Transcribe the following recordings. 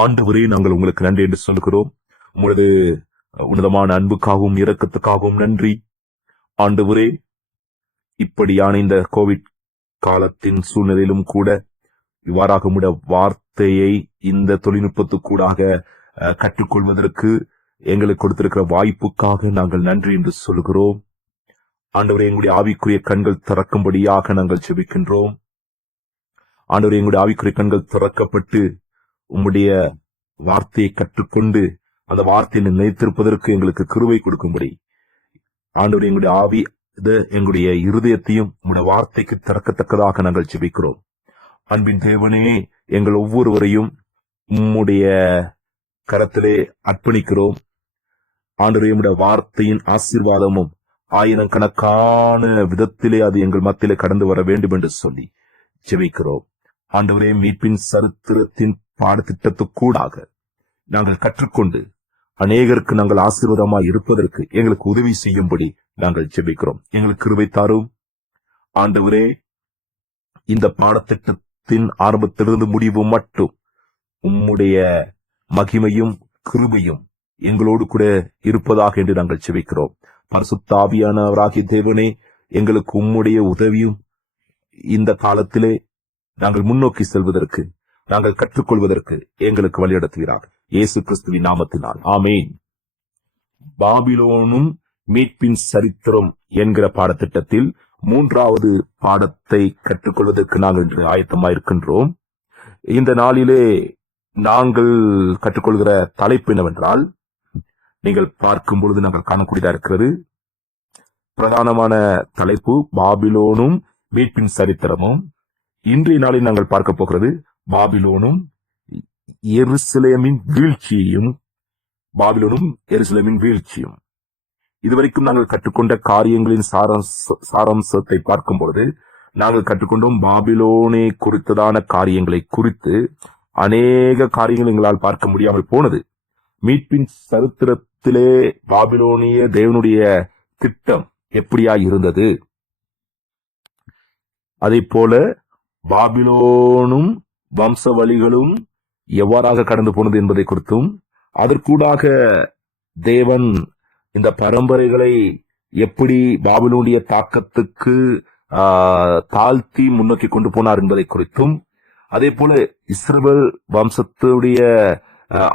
ஆண்டவரே, நாங்கள் உங்களுக்கு நன்றி என்று சொல்கிறோம். உங்களது உன்னதமான அன்புக்காகவும் இரக்கத்துக்காகவும் நன்றி. ஆண்டவரே, இப்படியான இந்த கோவிட் காலத்தின் சூழ்நிலையிலும் கூட இவ்வாறாக உம்முடைய வார்த்தையை இந்த தொழில்நுட்பத்துக்கூடாக கற்றுக்கொள்வதற்கு எங்களுக்கு கொடுத்திருக்கிற வாய்ப்புக்காக நாங்கள் நன்றி என்று சொல்கிறோம். ஆண்டவரே, எங்களுடைய ஆவிக்குரிய கண்கள் திறக்கும்படியாக நாங்கள் ஜெபிக்கின்றோம். ஆண்டவரே, எங்களுடைய ஆவிக்குரிய கண்கள் திறக்கப்பட்டு உம்முடைய வார்த்தையை கற்றுக்கொண்டு அந்த வார்த்தையை நிலைத்திருப்பதற்கு எங்களுக்கு கிருபை கொடுக்கும்படி ஆண்டவரே, எங்களுடைய ஆவி எங்களுடைய இருதயத்தையும் உம்முடைய வார்த்தைக்கு திறக்கத்தக்கதாக நாங்கள் ஜெபிக்கிறோம். அன்பின் தேவனே, எங்கள் ஒவ்வொருவரையும் உம்முடைய கரத்திலே அர்ப்பணிக்கிறோம். ஆண்டவரே, உம்முடைய வார்த்தையின் ஆசீர்வாதமும் ஆயிரக்கணக்கான விதத்திலே அது எங்கள் மத்தியிலே கடந்து வர வேண்டும் என்று சொல்லி ஜெபிக்கிறோம். ஆண்டவரே, மீட்பின் சரித்திரத்தின் பாடத்திட்டத்துக்கூடாக நாங்கள் கற்றுக்கொண்டு அநேகருக்கு நாங்கள் ஆசீர்வாதமாய் இருப்பதற்கு எங்களுக்கு உதவி செய்யும்படி நாங்கள் ஜெபிக்கிறோம். எங்களுக்கு கிருபை தாரும். ஆண்டவரே, இந்த பாடத்திட்டத்தின் ஆரம்பத்திலிருந்து முடிவு மட்டும் உம்முடைய மகிமையும் கிருபையும் எங்களோடு கூட இருப்பதாக என்று நாங்கள் ஜெபிக்கிறோம். பரிசுத்த ஆவியானவராகிய தேவனே, எங்களுக்கு உம்முடைய உதவியும் இந்த காலத்திலே நாங்கள் முன்னோக்கி செல்வதற்கு, நாங்கள் கற்றுக்கொள்வதற்கு எங்களுக்கு வழிநடத்துகிறார். இயேசு கிறிஸ்துவின் நாமத்தினால் ஆமேன். பாபிலோனும் மீட்பின் சரித்திரம் என்கிற பாடத்திட்டத்தில் 3வது பாடத்தை கற்றுக்கொள்வதற்கு நாங்கள் இன்று ஆயத்தமாயிருக்கின்றோம். இந்த நாளிலே நாங்கள் கற்றுக்கொள்கிற தலைப்பு என்னவென்றால், நீங்கள் பார்க்கும் பொழுது நாங்கள் காணக்கூடியதா இருக்கிறது. பிரதானமான தலைப்பு பாபிலோனும் மீட்பின் சரித்திரமும். இன்றைய நாளில் நாங்கள் பார்க்க போகிறது பாபிலோனும் எருசலேமின் வீழ்ச்சியும். பாபிலோனும் எருசலேமின் வீழ்ச்சியும். இதுவரைக்கும் நாங்கள் கற்றுக்கொண்ட காரியங்களின் சாராம்சத்தை பார்க்கும் பொழுது நாங்கள் கற்றுக்கொண்டோம் பாபிலோனை குறித்ததான காரியங்களை குறித்து அநேக காரியங்கள் எங்களால் பார்க்க முடியாமல் போனது. மீட்பின் சரித்திரத்திலே பாபிலோனிய தேவனுடைய திட்டம் எப்படியாய் இருந்தது, அதே போல பாபிலோனும் வம்சவழிகளும் எவ்வாறாக கடந்து போனது என்பதை குறித்தும், அதற்கூடாக தேவன் இந்த பரம்பரைகளை எப்படி பாபிலோனிய தாக்கத்துக்கு தாழ்த்தி முன்னோக்கி கொண்டு போனார் என்பதை குறித்தும், அதே போல இஸ்ரவேல் வம்சத்துடைய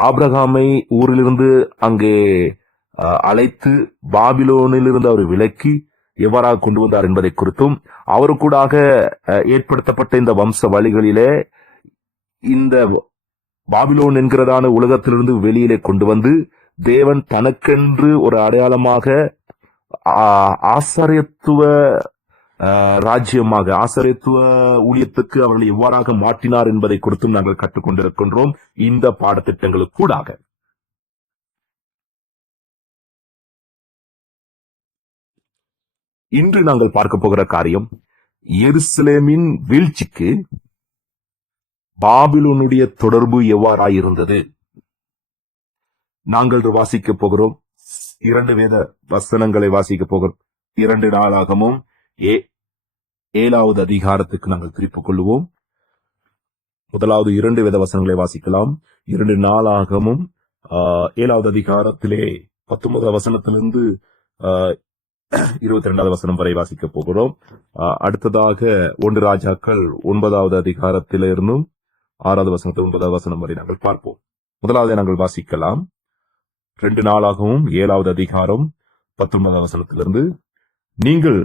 ஆபிரகாமை ஊரிலிருந்து அங்கே அழைத்து பாபிலோனிலிருந்து அவர் விலக்கி எவ்வாறாக கொண்டு வந்தார் என்பதை குறித்தும், அவருக்கூடாக ஏற்படுத்தப்பட்ட இந்த வம்ச வழிகளிலே இந்த பாபிலோன் என்கிறதான உலகத்திலிருந்து வெளியிலே கொண்டு வந்து தேவன் தனக்கென்று ஒரு அடையாளமாக ஆசாரியத்துவ ராஜ்யமாக, ஆசாரியத்துவ ஊழியத்துக்கு அவர்களை எவ்வாறாக மாற்றினார் என்பதை குறித்தும் நாங்கள் கற்றுக்கொண்டிருக்கின்றோம் இந்த பாடத்திட்டங்களுக்கு கூடாக. இன்று நாங்கள் பார்க்க போகிற காரியம் எருசலேமின் வீழ்ச்சிக்கு பாபிலோனுடைய தொடர்பு எவ்வாறாயிருந்தது. நாங்கள் வாசிக்க போகிறோம் 2 வேத வசனங்களை வாசிக்க போகிறோம். 2 நாளாகமும் 7வது அதிகாரத்துக்கு நாங்கள் திருப்பிக் கொள்வோம். முதலாவது 2 வேத வசனங்களை வாசிக்கலாம். 2 நாளாகமும் 7வது அதிகாரத்திலே 19வது வசனத்திலிருந்து 22வது வசனம் வரை வாசிக்க போகிறோம். அடுத்ததாக 1 ராஜாக்கள் 9வது அதிகாரத்திலிருந்தும் 6வது வசனத்தில் 9வது வசனம் வரை நாங்கள் பார்ப்போம். முதலாவது நாங்கள் வாசிக்கலாம். 2 நாளாகவும் 7வது அதிகாரம் 19வது வசனத்திலிருந்து, நீங்கள்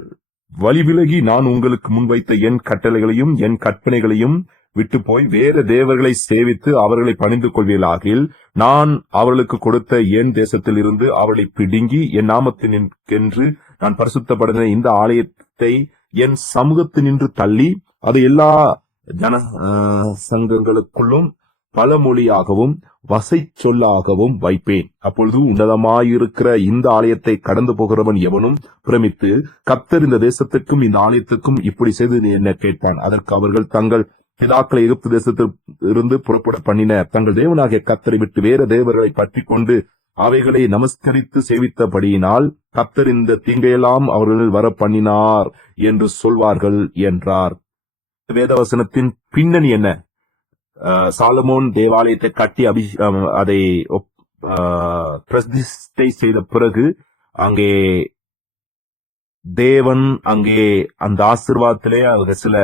வழி விலகி நான் உங்களுக்கு முன்வைத்த என் கட்டளைகளையும் என் கற்பனைகளையும் விட்டு போய் வேற தேவர்களை சேவித்து அவர்களை பணிந்து கொள்வீர்களாகில், நான் அவர்களுக்கு கொடுத்த என் தேசத்தில் இருந்து அவர்களை பிடுங்கி என் நாமத்தினின்று நான் பரிசுத்தப்படுத்தின இந்த ஆலயத்தை என் சமூகத்தினின்று தள்ளி அது எல்லா ஜன சங்கங்களுக்குள்ளும் பலமொழியாகவும் வசை சொல்லாகவும் வைப்பேன். அப்பொழுது உன்னதமாயிருக்கிற இந்த ஆலயத்தை கடந்து போகிறவன் எவனும் பிரமித்து, கர்த்தர் இந்த தேசத்துக்கும் இந்த ஆலயத்துக்கும் இப்படி செய்து என்ன கேட்பான். அதற்கு அவர்கள் தங்கள் பிதாக்களை எகிப்து தேசத்தில் இருந்து புறப்பட பண்ணின தங்கள் தேவனாகிய கர்த்தரை விட்டு வேற தேவர்களை பற்றி கொண்டு அவைகளை நமஸ்கரித்து சேவித்தபடியினால் கர்த்தர் இந்த தீங்கையெல்லாம் அவர்கள் வர பண்ணினார் என்று சொல்வார்கள் என்றார். வேதவசனத்தின் பின்னணி என்ன? சாலமோன் தேவாலயத்தை கட்டி அதை பிரதிஷ்டை செய்த பிறகு அங்கே தேவன் அங்கே அந்த ஆசீர்வாதத்திலே அவர் சில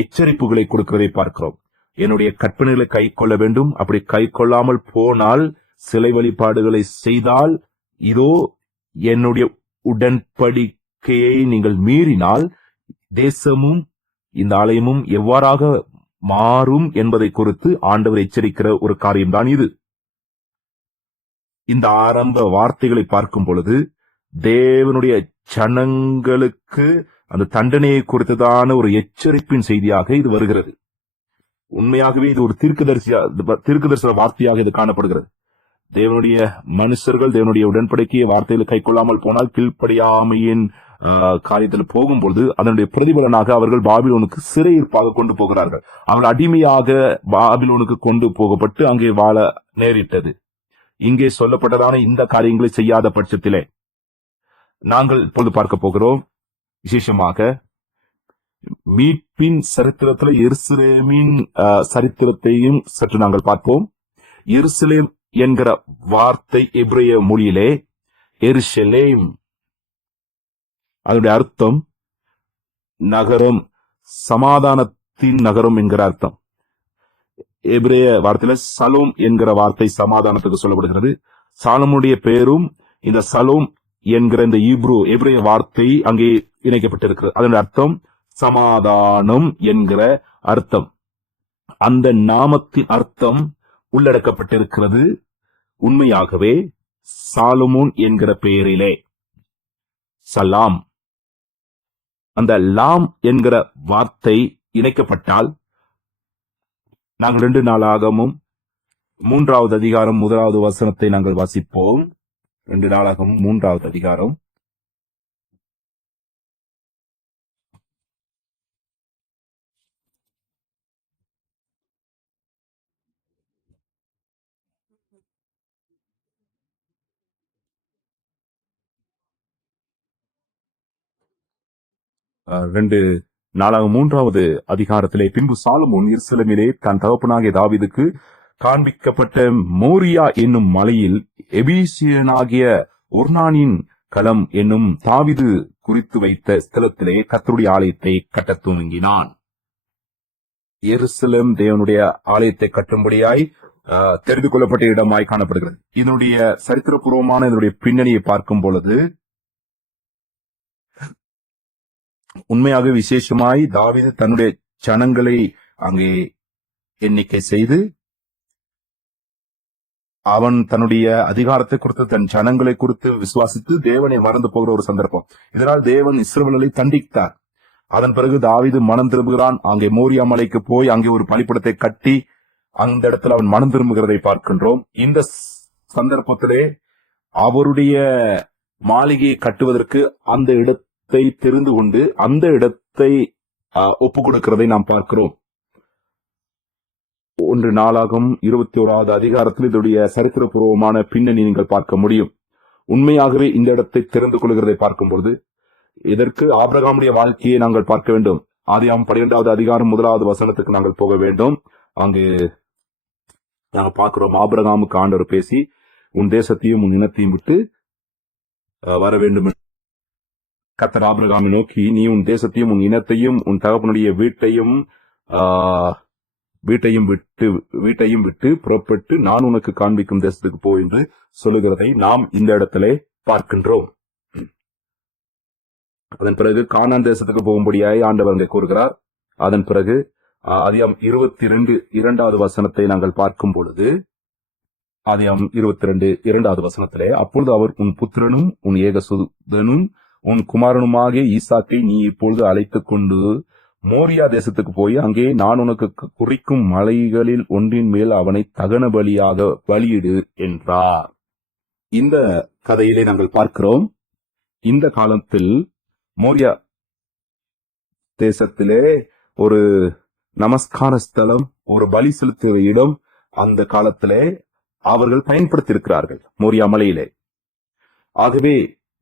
எச்சரிப்புகளை கொடுக்கிறதை பார்க்கிறோம். என்னுடைய கற்பனைகளை கை கொள்ள வேண்டும், அப்படி கை கொள்ளாமல் போனால், சிலை வழிபாடுகளை செய்தால், இதோ என்னுடைய உடன்படிக்கையை நீங்கள் மீறினால் தேசமும் இந்த ஆலயமும் எவ்வாறாக மாறும் என்பதை குறித்து ஆண்டவர் எச்சரிக்கிற ஒரு காரியம்தான் இது. இந்த ஆரம்ப வார்த்தைகளை பார்க்கும் பொழுது தேவனுடைய ஜனங்களுக்கு அந்த தண்டனையை குறித்ததான ஒரு எச்சரிப்பின் செய்தியாக இது வருகிறது. உண்மையாகவே இது ஒரு தீர்க்கதரிசன வார்த்தையாக இது காணப்படுகிறது. தேவனுடைய மனுஷர்கள் தேவனுடைய உடன்படிக்கையை வார்த்தைகளை கை கொள்ளாமல் போனால், கீழ்ப்படியாமையின் காரியத்தில் போகும்பொழுது அதனுடைய பிரதிபலனாக அவர்கள் பாபிலோனுக்கு சிறையிருப்பாக கொண்டு போகிறார்கள். அவர்கள் அடிமையாக பாபிலோனுக்கு கொண்டு போகப்பட்டு அங்கே வாழ நேரிட்டது. இங்கே சொல்லப்பட்டதான இந்த காரியங்களை செய்யாத பட்சத்திலே நாங்கள் இப்பொழுது பார்க்க போகிறோம். விசேஷமாக மீட்பின் சரித்திரத்தில் எருசலேமின் சரித்திரத்தையும் சற்று நாங்கள் பார்ப்போம். எருசலேம் என்கிற வார்த்தை எபிரேய மொழியிலே எருஷலேம், அதனுடைய அர்த்தம் நகரம், சமாதானத்தின் நகரம் என்கிற அர்த்தம். எபிரேய வார்த்தையில சலோம் என்கிற வார்த்தை சமாதானத்துக்கு சொல்லப்படுகிறது. சாலமுடைய பேரும் இந்த சலோம் என்கிற இந்த எபிரேய வார்த்தை அங்கே இணைக்கப்பட்டிருக்கிறது. அதனுடைய அர்த்தம் சமாதானம் என்கிற அர்த்தம். அந்த நாமத்தின் அர்த்தம் உள்ளடக்கப்பட்டிருக்கிறது உண்மையாகவே சாலமோன் என்கிற பெயரிலே. சலாம், அந்த லாம் என்கிற வார்த்தை இணைக்கப்பட்டால், நாங்கள் 2 நாளாகமும் 3வது அதிகாரம் 1வது வசனத்தை நாங்கள் வாசிப்போம். 2 நாளாகமும் 3வது அதிகாரம். ரெண்டு நாளாக 3வது அதிகாரத்திலே, பின்பு சாலமோன் எருசலேமிலே தன் தகப்பனாகிய தாவீதுக்கு காண்பிக்கப்பட்ட மோரியா என்னும் மலையில் எபீசியனாகிய ஒர்னானின் களம் என்னும் தாவீது குறித்து வைத்த ஸ்தலத்திலே கர்த்தருடைய ஆலயத்தை கட்டத் துவங்கினான். எருசலேம் தேவனுடைய ஆலயத்தை கட்டும்படியாய் தெரிந்து கொள்ளப்பட்ட இடமாய் காணப்படுகிறது. இதனுடைய சரித்திரபூர்வமான இதனுடைய பின்னணியை பார்க்கும் பொழுது உண்மையாக விசேஷமாய் தாவீது தன்னுடைய ஜனங்களை அங்கே எண்ணிக்கை செய்து அவன் தன்னுடைய அதிகாரத்தை குறித்து தன் ஜனங்களை குறித்து விசுவாசித்து தேவனை மறந்து போகிற ஒரு சந்தர்ப்பம். இதனால் தேவன் இஸ்ரவேலை தண்டித்தார். அதன் பிறகு தாவீது மனம் திரும்புகிறான். அங்கே மோரியா மலைக்கு போய் அங்கே ஒரு பலிபீடத்தை கட்டி அந்த இடத்துல அவன் மனம் திரும்புகிறதை பார்க்கின்றோம். இந்த சந்தர்ப்பத்திலே அவருடைய மாளிகையை கட்டுவதற்கு அந்த இடத்தை தெரிந்து கொண்டு அந்த இடத்தை ஒப்புக் கொடுக்கிறதை நாம் பார்க்கிறோம். 1 நாளாகமும் 21வது அதிகாரத்தில் இதனுடைய சரித்திரபூர்வமான பின்னணி நீங்கள் பார்க்க முடியும். உண்மையாகவே இந்த இடத்தை தெரிந்து கொள்கிறதை பார்க்கும்பொழுது இதற்கு ஆபிரகாமுடைய வாழ்க்கையை நாங்கள் பார்க்க வேண்டும். ஆதியாகமம் 12வது அதிகாரம் 1வது வசனத்துக்கு நாங்கள் போக வேண்டும். அங்கு நாங்கள் பார்க்கிறோம், ஆபிரகாமுக்கு ஆண்டவர் பேசி உன் தேசத்தையும் உன் இனத்தையும் விட்டு வர வேண்டும். கர்த்தர் ஆபிரகாமை நோக்கி, நீ உன் தேசத்தையும் உன் இனத்தையும் உன் தகப்பனுடைய வீட்டையும் விட்டு புறப்பட்டு நான் உனக்கு காண்பிக்கும் தேசத்துக்கு போ என்று சொல்லுகிறதை நாம் இந்த இடத்திலே பார்க்கின்றோம். அதன் பிறகு கானான் தேசத்துக்கு போகும்படியாய் ஆண்டவர் அங்கே கூறுகிறார். அதன் பிறகு ஆதியாகமம் 22வது வசனத்தை நாங்கள் பார்க்கும் பொழுது, ஆதியாகமம் 22வது வசனத்திலே, அப்பொழுது அவர் உன் புத்திரனும் உன் ஏகசுதனும் உன் குமாரனுமாகிய ஈசாக்கை நீ இப்பொழுது அழைத்துக் கொண்டு மோரியா தேசத்துக்கு போய் அங்கே நான் உனக்கு குறிக்கும் மலைகளில் ஒன்றின் மேல் அவனை தகன பலியாக பலியிடு என்றார். இந்த கதையிலே நாங்கள் பார்க்கிறோம், இந்த காலத்தில் மோரியா தேசத்திலே ஒரு நமஸ்கார ஸ்தலம், ஒரு பலி செலுத்துகிற இடம் அந்த காலத்திலே அவர்கள் பயன்படுத்தி இருக்கிறார்கள் மோரியா மலையிலே. ஆகவே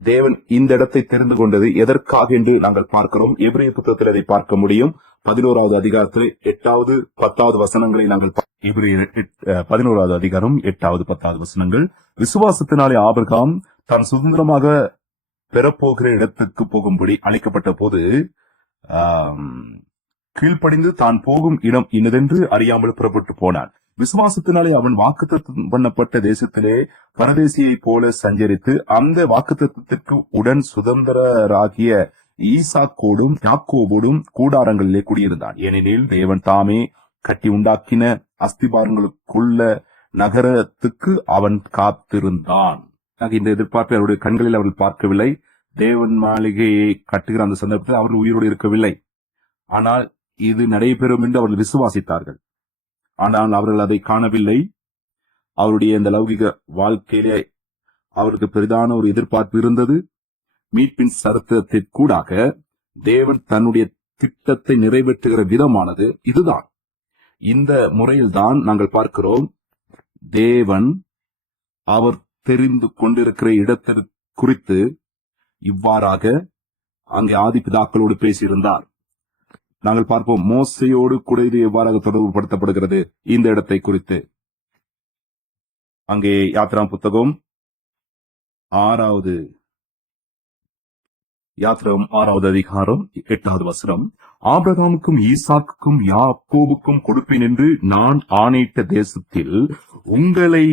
தேவன் இந்த இடத்தை தெரிந்து கொண்டது எதற்காக என்று நாங்கள் பார்க்கிறோம். எபிரேய புத்தகத்தில் அதை பார்க்க முடியும். 11வது அதிகாரத்தில் 8வது 10வது வசனங்களை நாங்கள் 11வது அதிகாரம் 8வது 10வது வசனங்கள். விசுவாசத்தினாலே ஆபிரகாம் தான் சுதந்திரமாக பெறப்போகிற இடத்துக்கு போகும்படி அழைக்கப்பட்ட போது கீழ்ப்படிந்து தான் போகும் இடம் இன்னதென்று அறியாமல் புறப்பட்டு போனான். விசுவாசத்தினாலே அவன் வாக்குத்தத்தம் பண்ணப்பட்ட தேசத்திலே பரதேசியை போல சஞ்சரித்து அந்த வாக்குத்தத்தத்திற்கு உடன் சுதந்திரராகிய ஈசாக்கோடும் யாக்கோபோடும் கூடாரங்களிலே குடியிருந்தான். ஏனெனில் தேவன் தாமே கட்டி உண்டாக்கின அஸ்திபாரங்களுக்குள்ள நகரத்துக்கு அவன் காத்திருந்தான். இந்த எதிர்பார்ப்பை அவருடைய கண்களில் அவர்கள் பார்க்கவில்லை. தேவன் மாளிகையை கட்டுகிற அந்த சந்தர்ப்பத்தில் அவர்கள் உயிரோடு இருக்கவில்லை. ஆனால் இது நடைபெறும் என்று அவர்கள் விசுவாசித்தார்கள். ஆனால் அவர்கள் அதை காணவில்லை. அவருடைய இந்த லௌகிக வாழ்க்கையிலே அவருக்கு பெரிதான ஒரு எதிர்பார்ப்பு இருந்தது. மீட்பின் சரித்திரத்திற்கூடாக தேவன் தன்னுடைய திட்டத்தை நிறைவேற்றுகிற விதமானது இதுதான். இந்த முறையில்தான் நாங்கள் பார்க்கிறோம். தேவன் அவர் தெரிந்து கொண்டிருக்கிற இடத்தை குறித்து இவ்வாறாக அங்கே ஆதி பிதாக்களோடு பேசியிருந்தார். நாங்கள் பார்ப்போம் மோசையோடு கூட இது எவ்வாறாக தொடர்பு படுத்தப்படுகிறது இந்த இடத்தை குறித்து. அங்கே யாத்ராம் புத்தகம் 6வது அதிகாரம் 8வது வசனம். ஆபிரகாமுக்கும் ஈசாக்குக்கும் யாக்கோபுக்கும் கொடுப்பேன் என்று நான் ஆணையிட்ட தேசத்தில் உங்களை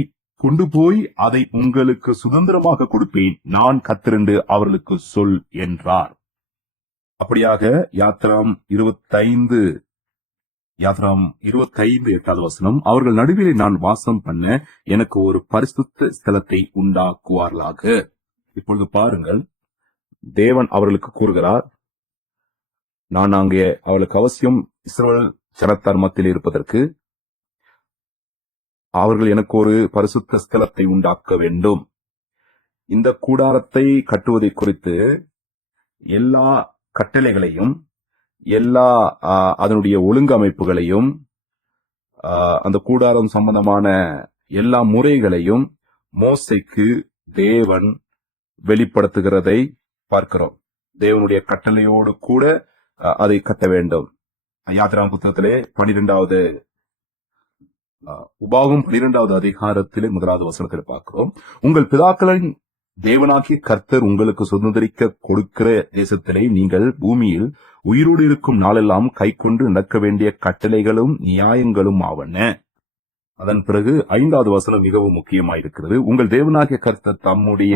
கொண்டு போய் அதை உங்களுக்கு சுதந்திரமாக கொடுப்பேன், நான் கர்த்தர் அவர்களுக்கு சொல் என்றார். அப்படியாக யாத்ராம் 25 8வது வசனம். அவர்கள் நடுவிலே நான் வாசம் பண்ண எனக்கு ஒரு பரிசுத்த ஸ்தலத்தை உண்டாக்குவார்களாக. இப்பொழுது பாருங்கள், தேவன் அவர்களுக்கு கூறுகிறார், நான் அங்கே அவளுக்கு அவசியம் இஸ்ரவேல் ஜனத்தார் மத்தியில் இருப்பதற்கு அவர்கள் எனக்கு ஒரு பரிசுத்த ஸ்தலத்தை உண்டாக்க வேண்டும். இந்த கூடாரத்தை கட்டுவதை குறித்து எல்லா கட்டளைகளையும் எல்லா அதனுடைய ஒழுங்கமைப்புகளையும் அந்த கூடாரம் சம்பந்தமான எல்லா முறைகளையும் மோசேக்கு தேவன் வெளிப்படுத்துகிறதை பார்க்கிறோம். தேவனுடைய கட்டளையோடு கூட அதை கட்ட வேண்டும். யாத்ராம் புத்தகத்திலே 12வது உபாகம் 12வது அதிகாரத்திலே 1வது வசனத்தில் பார்க்கிறோம். உங்கள் பிதாக்களின் தேவனாகிய கர்த்தர் உங்களுக்கு சுதந்திரிக்க கொடுக்கிற தேசத்திலே நீங்கள் பூமியில் உயிரோடு இருக்கும் நாளெல்லாம் கை கொண்டு நடக்க வேண்டிய கட்டளைகளும் நியாயங்களும் ஆவன. அதன் பிறகு 5வது வசனம் மிகவும் முக்கியமாயிருக்கிறது. உங்கள் தேவனாகிய கர்த்தர் தம்முடைய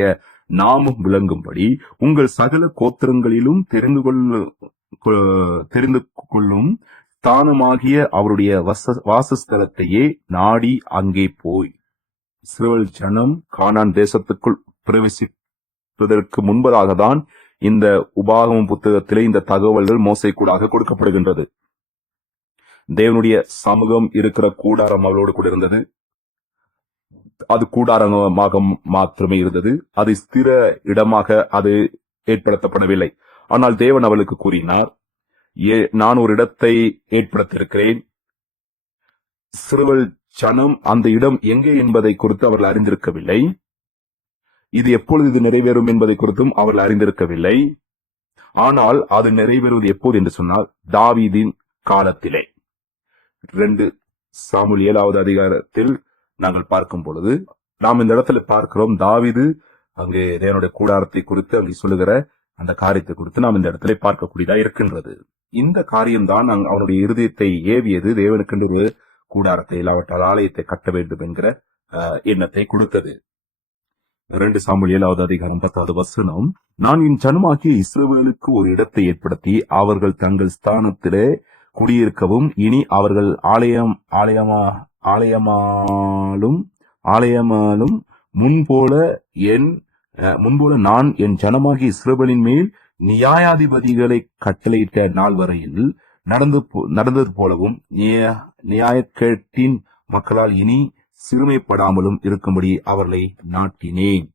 நாமம் விளங்கும்படி உங்கள் சகல கோத்திரங்களிலும் தெரிந்து கொள்ளும் ஸ்தானமாகிய அவருடைய வாசஸ்தலத்தையே நாடி அங்கே போய். இஸ்ரவேல் ஜனம் கானான் தேசத்துக்குள் பிரவேசிப்பதற்கு முன்பதாக தான் இந்த உபாகமம் புத்தகத்திலே இந்த தகவல்கள் மோசேக்கூடாக கொடுக்கப்படுகின்றது. தேவனுடைய சமூகம் இருக்கிற கூடாரம் அவளோடு கூட இருந்தது. அது கூடாரமாக மாத்திரமே இருந்தது. அது ஸ்திர இடமாக அது ஏற்படுத்தப்படவில்லை. ஆனால் தேவன் அவளுக்கு கூறினார், நான் ஒரு இடத்தை ஏற்படுத்தியிருக்கிறேன். இஸ்ரவேல் ஜனம் அந்த இடம் எங்கே என்பதை குறித்து அவர்கள் அறிந்திருக்கவில்லை. இது எப்பொழுது இது நிறைவேறும் என்பதை குறித்தும் அவர்கள் அறிந்திருக்கவில்லை. ஆனால் அது நிறைவேறுவது எப்போது என்று சொன்னால் தாவீதின் காலத்திலே. 2 சாமுவேல் 7வது அதிகாரத்தில் நாங்கள் பார்க்கும் பொழுது நாம் இந்த இடத்துல பார்க்கிறோம், தாவீது அங்கே தேவனுடைய கூடாரத்தை குறித்து அங்கே சொல்லுகிற அந்த காரியத்தை குறித்து நாம் இந்த இடத்துல பார்க்கக்கூடியதா இருக்கின்றது. இந்த காரியம்தான் அவனுடைய இருதயத்தை ஏவியது. தேவனுக்கென்று ஒரு கூடாரத்தை இல்லாவற்றால் ஆலயத்தை கட்ட வேண்டும் என்கிற எண்ணத்தை கொடுத்தது. 2 சாமுவேல் 7வது அதிகாரம் 10வது வசனம். நான் என் ஜனமாகிய இஸ்ரவேலுக்கு ஒரு இடத்தை ஏற்படுத்தி அவர்கள் தங்கள் ஸ்தானத்திலே குடியிருக்கவும் இனி அவர்கள் ஆலயமாலும் முன்போல நான் என் ஜனமாகிய இஸ்ரவேலின் மேல் நியாயாதிபதிகளை கட்டளையிட்ட நாள் வரையில் நடந்தது போலவும் நியாயக்கேட்டின் மக்களால் இனி சிறுமைப்படாமலும் இருக்கும்படி அவர்களை நாட்டினேன்.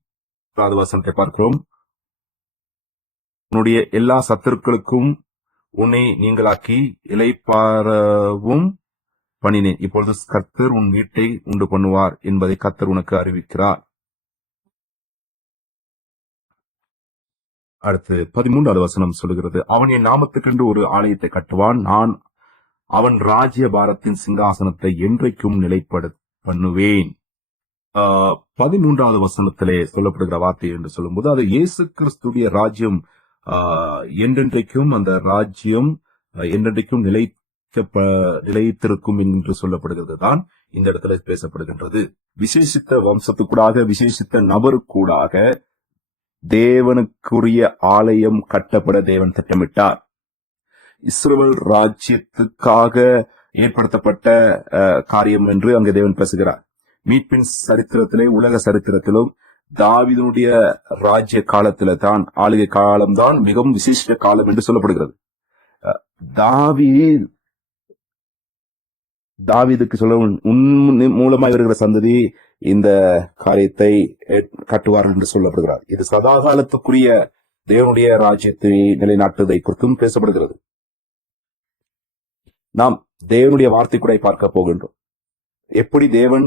வசனத்தை பார்க்கிறோம். உன்னுடைய எல்லா சத்துருக்களுக்கும் உன்னை நீங்களாக்கி இளைப்பாறவும் பண்ணினேன். இப்பொழுது கர்த்தர் உன் வீட்டை உண்டு பண்ணுவார் என்பதை கர்த்தர் உனக்கு அறிவிக்கிறார். அடுத்து 13வது வசனம் சொல்லுகிறது, அவன் என் நாமத்துக்கென்று ஒரு ஆலயத்தை கட்டுவான், நான் அவன் ராஜ்ய பாரத்தின் சிங்காசனத்தை என்றைக்கும் நிலைப்பட பண்ணுவேன். 13வது வசனத்திலே சொல்லப்படுகிற வார்த்தை என்று சொல்லும்போது அது இயேசு கிறிஸ்துடைய ராஜ்யம் என்றென்றைக்கும், அந்த ராஜ்யம் என்றென்றைக்கும் நிலைத்திருக்கும் என்று சொல்லப்படுகிறது தான் இந்த இடத்துல பேசப்படுகின்றது. விசேஷித்த வம்சத்துக்கூடாக, விசேஷித்த நபருக்கூடாக தேவனுக்குரிய ஆலயம் கட்டப்பட தேவன் திட்டமிட்டார். இஸ்ரவேல் ராஜ்யத்துக்காக ஏற்படுத்தப்பட்ட காரியம் என்று அங்கே தேவன் பேசுகிறார். மீட்பின் சரித்திரத்திலே, உலக சரித்திரத்திலும் தாவீதுடைய ராஜ்ய காலத்தில தான், ஆளுகை காலம்தான் மிகவும் விசேஷ காலம் என்று சொல்லப்படுகிறது. தாவீதுக்கு சொல்ல உன் மூலமாய் வருகிற சந்ததி இந்த காரியத்தை கட்டுவார்கள் என்று சொல்லப்படுகிறார். இது சதாகாலத்துக்குரிய தேவனுடைய ராஜ்யத்தை நிலைநாட்டுவதை குறித்தும் பேசப்படுகிறது. நாம் தேவனுடைய வார்த்தை கூட பார்க்க போகின்றோம். எப்படி தேவன்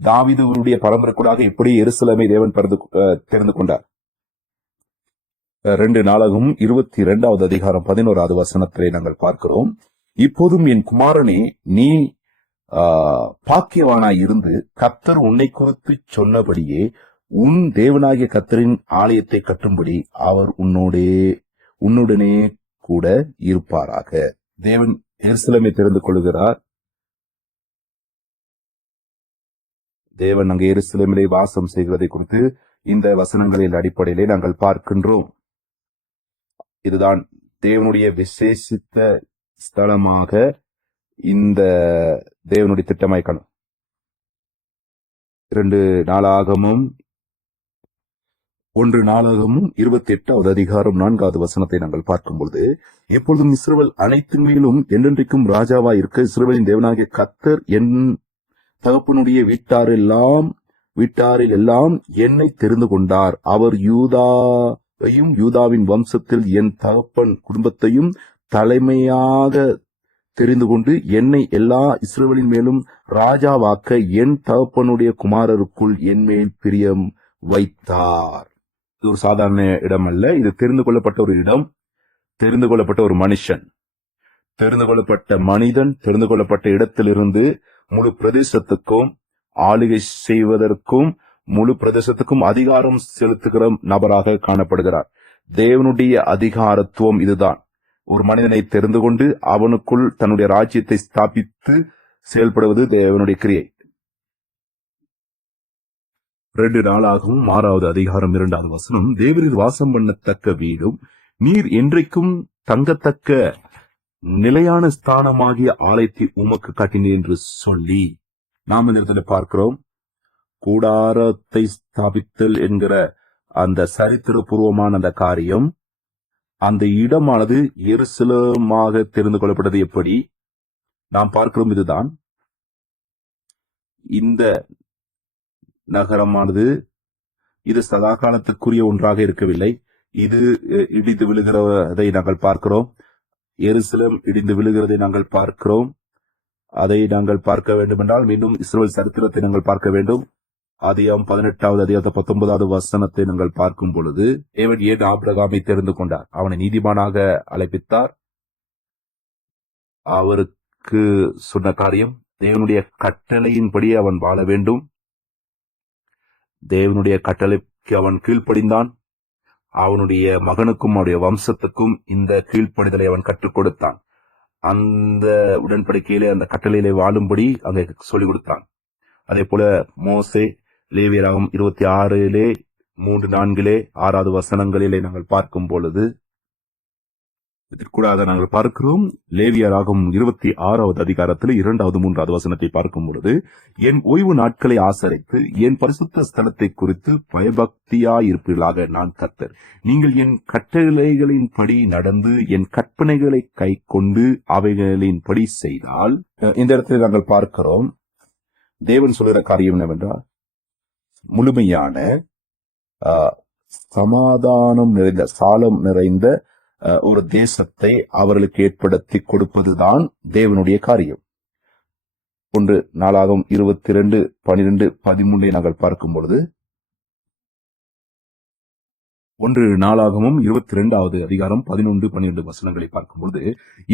தாவீதுடைய பரம்பரைக்கூடாக எப்படி எருசலேமை தேவன் தெரிந்து கொண்டார். 2 நாளாகவும் 22வது அதிகாரம் 11வது வசனத்திலே நாங்கள் பார்க்கிறோம். இப்போதும் என் குமாரனே, நீ பாக்கியவானாய் இருந்து கர்த்தர் உன்னை குறித்து சொன்னபடியே உன் தேவனாகிய கர்த்தரின் ஆலயத்தை கட்டும்படி அவர் உன்னுடனே கூட இருப்பாராக. தேவன் எருசலேமை தெரிந்து கொள்கிறார். தேவன் அங்கே எருசலேமிலே வாசம் செய்கிறதை குறித்து இந்த வசனங்களின் அடிப்படையிலே நாங்கள் பார்க்கின்றோம். இதுதான் தேவனுடைய விசேஷித்த ஸ்தலமாக இந்த தேவனுடைய திட்டமாய் காணும். 1 நாளாகமும் 28வது அதிகாரம் 4வது வசனத்தை நாங்கள் பார்க்கும்போது, எப்பொழுதும் இஸ்ரவேல் அனைத்து மேலும் என்றென்றைக்கும் ராஜாவாய் இருக்க இஸ்ரவேலின் தேவனாகிய கர்த்தர் என் தகப்பனுடைய வீட்டாரில் எல்லாம் என்னை தெரிந்து கொண்டார். அவர் யூதாவையும் யூதாவின் வம்சத்தில் என் தகப்பன் குடும்பத்தையும் தலைமையாக தெரிந்து கொண்டு என்னை எல்லா இஸ்ரவேலின் மேலும் ராஜாவாக்க என் தகப்பனுடைய குமாரருக்குள் என் மேல் பிரியம் வைத்தார். இது ஒரு சாதாரண இடம் அல்ல. இது தெரிந்து கொள்ளப்பட்ட ஒரு இடம், தெரிந்து கொள்ளப்பட்ட ஒரு மனுஷன், தெரிந்து கொள்ளப்பட்ட மனிதன், தெரிந்து கொள்ளப்பட்ட இடத்திலிருந்து முழு பிரதேசத்துக்கும் ஆளுகை செய்வதற்கும் முழு பிரதேசத்துக்கும் அதிகாரம் செலுத்துகிற நபராக காணப்படுகிறார். தேவனுடைய அதிகாரத்துவம் இதுதான். ஒரு மனிதனை தெரிந்து கொண்டு அவனுக்குள் தன்னுடைய ராஜ்யத்தை ஸ்தாபித்து செயல்படுவது தேவனுடைய கிரியை. 2 நாளாகவும் 6வது அதிகாரம் 2வது வசனம், தேவரீர் வாசம் பண்ணத்தக்க வீடும் நீர் என்றைக்கும் தங்கத்தக்க நிலையான ஸ்தானமாகிய ஆலயத்தை உமக்கு கட்டினேன் என்று சொல்லி, நாம் இந்த இடத்துல பார்க்கிறோம், கூடாரத்தை ஸ்தாபித்தல் என்கிற அந்த சரித்திரபூர்வமான அந்த காரியம், அந்த இடமானது எருசலேமாக தெரிந்து கொள்ளப்பட்டது. எப்படி நாம் பார்க்கிறோம், இதுதான் இந்த நகரமானது இது சதா காலத்துக்குரிய ஒன்றாக இருக்கவில்லை. இது இடிந்து விழுகிறதை நாங்கள் பார்க்கிறோம். எருசலேம் இடிந்து விழுகிறதை நாங்கள் பார்க்கிறோம். அதை நாங்கள் பார்க்க வேண்டும் என்றால் மீண்டும் இஸ்ரவேல் சரித்திரத்தை நாங்கள் பார்க்க வேண்டும். ஆதியாகமம் 18வது அதிகாரம் 19வது வசனத்தை நாங்கள் பார்க்கும் பொழுது, தேவன் ஏன் ஆபிரகாமை தெரிந்து கொண்டார்? அவனை நீதிமானாக அழைப்பித்தார். அவருக்கு சொன்ன காரியம், தேவனுடைய கட்டளையின்படி அவன் வாழ வேண்டும். தேவனுடைய கட்டளைக்கு அவன் கீழ்ப்படிந்தான். அவனுடைய மகனுக்கும் அவனுடைய வம்சத்துக்கும் இந்த கீழ்ப்படிதலை அவன் கற்றுக் கொடுத்தான். அந்த உடன்படிக்கையிலே, அந்த கட்டளையிலே வாழும்படி அங்கே சொல்லிக் கொடுத்தான். அதே போல மோசே லேவியராகமம் 26 3, 4, 6வது வசனங்களிலே நாங்கள் பார்க்கும் பொழுது இதற்கூடாக நாங்கள் பார்க்கிறோம். லேவியராகமம் 26வது அதிகாரத்தில் 2வது 3வது வசனத்தை பார்க்கும் பொழுது, என் ஓய்வு நாட்களை ஆசரித்து என் பரிசுத்த ஸ்தலத்தை குறித்து பயபக்தியாயிருப்பீர்களாக, நான் கர்த்தர். நீங்கள் என் கட்டளைகளின்படி நடந்து என் கற்பனைகளை கை கொண்டு அவைகளின்படி செய்தால். இந்த இடத்தில் நாங்கள் பார்க்கிறோம், தேவன் சொல்கிற காரியம் என்னவென்றால், முழுமையான சமாதானம் நிறைந்த, சாலம் நிறைந்த ஒரு தேசத்தை அவர்களுக்கு ஏற்படுத்தி கொடுப்பதுதான் தேவனுடைய காரியம். 1 நாளாகமம் 22, 12, 13 நாங்கள் பார்க்கும் பொழுது, ஒன்று நாளாகமும் 22வது அதிகாரம் 11, 12 வசனங்களை பார்க்கும்போது,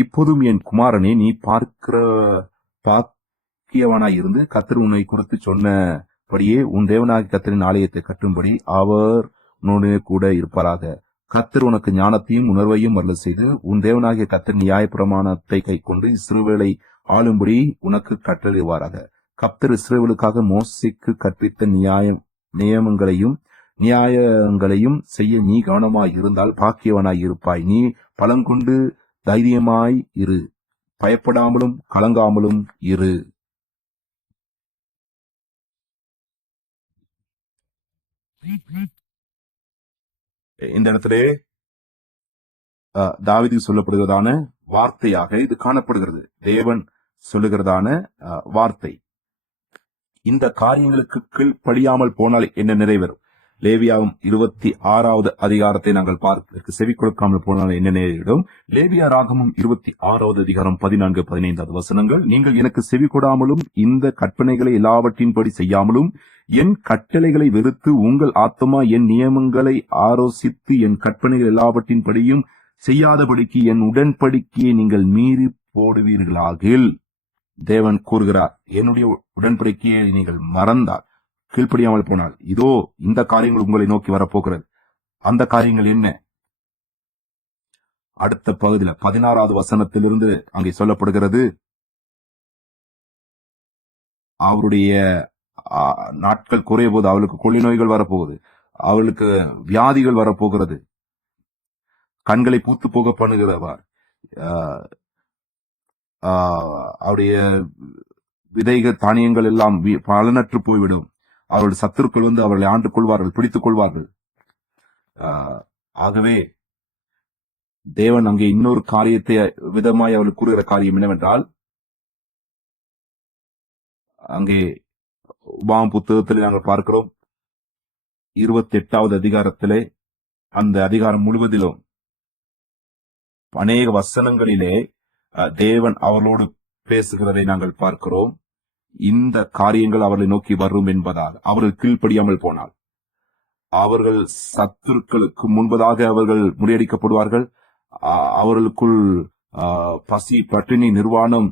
இப்போதும் என் குமாரனே, நீ பாக்கியவனாய் இருந்து கர்த்தர் உன்னை குறித்து சொன்னபடியே உன் தேவனாகிய கர்த்தரின் ஆலயத்தை கட்டும்படி அவர் உன்னோடு கூட இருப்பாராக. கர்த்தர் உனக்கு ஞானத்தையும் உணர்வையும் அருளச் செய்து உன் தேவனாகிய கர்த்தர் நியாயப்பிரமாணத்தை கைக்கொண்டு இஸ்ரவேலை ஆளும்படி உனக்கு கட்டளையிடுவாராக. கர்த்தர் இஸ்ரவேலுக்காக மோசேக்கு கற்பித்த நியாயங்களையும் செய்ய நீ கவனமாய் இருந்தால் பாக்கியவனாய் இருப்பாய். நீ பலங்கொண்டு தைரியமாய் இரு, பயப்படாமலும் கலங்காமலும் இரு. இந்த இடத்திலே தாவீது சொல்லப்படுகிறதான வார்த்தையாக இது காணப்படுகிறது. தேவன் சொல்லுகிறதான வார்த்தை. இந்த காரியங்களுக்கு கீழ்ப்படியாமல் போனால் என்ன நிறைவேறும்? லேவியாவும் 26வது அதிகாரத்தை நாங்கள் பார்க்க செவி கொடுக்காமல் போனால் என்ன நேரிடும்? லேவியராகமும் 26வது அதிகாரம் 14, 15 வசனங்கள். நீங்கள் எனக்கு செவி கொடாமலும் இந்த கற்பனைகளை எல்லாவற்றின்படி செய்யாமலும் என் கட்டளைகளை வெறுத்து உங்கள் ஆத்மா என் நியமங்களை ஆரோசித்து என் கற்பனைகள் எல்லாவற்றின்படியும் செய்யாதபடிக்கு என் உடன்படிக்கையை நீங்கள் மீறி போடுவீர்களாகில், தேவன் கூறுகிறார், என்னுடைய உடன்படிக்கையை நீங்கள் மறந்தால், கீழ்ப்படியாமல் போனால், இதோ இந்த காரியங்கள் உங்களை நோக்கி வரப்போகிறது. அந்த காரியங்கள் என்ன? அடுத்த பகுதியில் 16வது வசனத்திலிருந்து அங்கே சொல்லப்படுகிறது, அவருடைய நாட்கள் குறைய போது அவளுக்கு கொள்ளை நோய்கள் வரப்போகுது, அவளுக்கு வியாதிகள் வரப்போகிறது, கண்களை பூத்து போக பண்ணுகிறவர், அவருடைய விதைகள் தானியங்கள் எல்லாம் பலனற்று போய்விடும், அவருடைய சத்துருக்கள் வந்து அவர்களை ஆண்டு கொள்வார்கள், பிடித்துக் கொள்வார்கள். ஆகவே தேவன் அங்கே இன்னொரு காரியத்தை விதமாய் அவளுக்கு கூறுகிற காரியம் என்னவென்றால், அங்கே உபாகம் புத்தகத்தில் நாங்கள் பார்க்கிறோம் 28வது அதிகாரத்திலே, அந்த அதிகாரம் முழுவதிலும் அநேக வசனங்களிலே தேவன் அவர்களோடு பேசுகிறதை நாங்கள் பார்க்கிறோம். இந்த காரியங்கள் அவர்களை நோக்கி வரும் என்பதால் அவர்கள் கீழ்ப்படியாமல் போனால் அவர்கள் சத்துருக்களுக்கு முன்பதாக அவர்கள் முறியடிக்கப்படுவார்கள். அவர்களுக்குள் பசி, பட்டினி, நிர்வாணம்,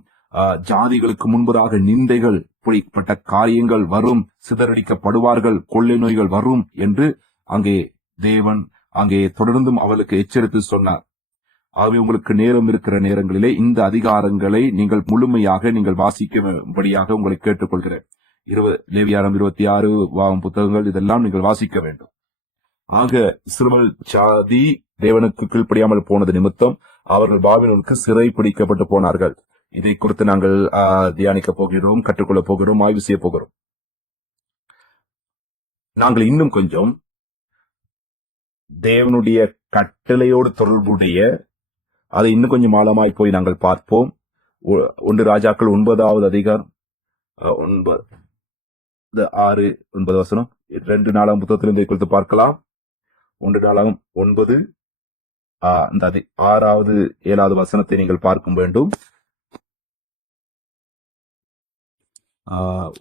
ஜாதிகளுக்கு முன்பதாக நிந்தைகள், இப்படிப்பட்ட காரியங்கள் வரும், சிதறடிக்கப்படுவார்கள், கொள்ளை நோய்கள் வரும் என்று அங்கே தேவன் அங்கே தொடர்ந்தும் அவளுக்கு எச்சரித்து சொன்னார். ஆகவே உங்களுக்கு நேரம் இருக்கிற நேரங்களிலே இந்த அதிகாரங்களை நீங்கள் முழுமையாக நீங்கள் வாசிக்கும்படியாக உங்களை கேட்டுக்கொள்கிறேன். லேவியாரம் 26 புத்தகங்கள் இதெல்லாம் நீங்கள் வாசிக்க வேண்டும். ஆக இஸ்ரவேல் ஜாதி தேவனுக்கு கீழ்ப்படியாமல் போனது நிமித்தம் அவர்கள் பாபிலோனுக்கு சிறை பிடிக்கப்பட்டு போனார்கள். இதை குறித்து நாங்கள் தியானிக்க போகிறோம், கற்றுக்கொள்ள போகிறோம், ஆய்வு செய்ய போகிறோம். நாங்கள் இன்னும் கொஞ்சம் தேவனுடைய கட்டளையோடு தொடர்புடைய அதை இன்னும் கொஞ்சம் ஆழமாய் போய் நாங்கள் பார்ப்போம். 1 ராஜாக்கள் 9வது அதிகாரம் 6, 9 வசனம். 2 நாளாம் புத்தகத்திலிருந்து குறித்து பார்க்கலாம். 1 நாளாம் 9 இந்த 6வது 7வது வசனத்தை நீங்கள் பார்க்க வேண்டும்.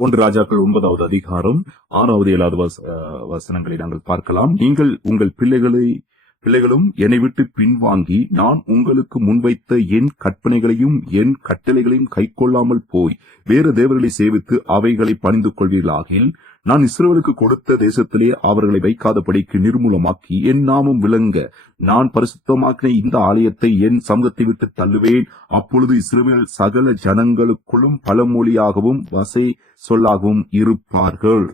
1 ராஜாக்கள் 9வது அதிகாரம் 6வது 7வது வசனங்களை நாங்கள் பார்க்கலாம். நீங்கள் உங்கள் பிள்ளைகளும் என்னை விட்டு பின்வாங்கி நான் உங்களுக்கு முன்வைத்த என் கற்பனைகளையும் என் கட்டளைகளையும் கைக்கொள்ளாமல் போய் வேறு தேவர்களை சேவித்து அவைகளை பணிந்து கொள்வீர்களாகில், நான் இஸ்ரவேலுக்கு கொடுத்த தேசத்திலே அவர்களை வைக்காதபடிக்கு நிர்மூலமாக்கி என் நாமம் விளங்க நான் பரிசுத்தமாக்கின இந்த ஆலயத்தை என் சமூகத்தை விட்டு தள்ளுவேன். அப்பொழுது இஸ்ரவேல் சகல ஜனங்களுக்குள்ளும் பழமொழியாகவும் வசை சொல்லாகவும் இருப்பார்கள்.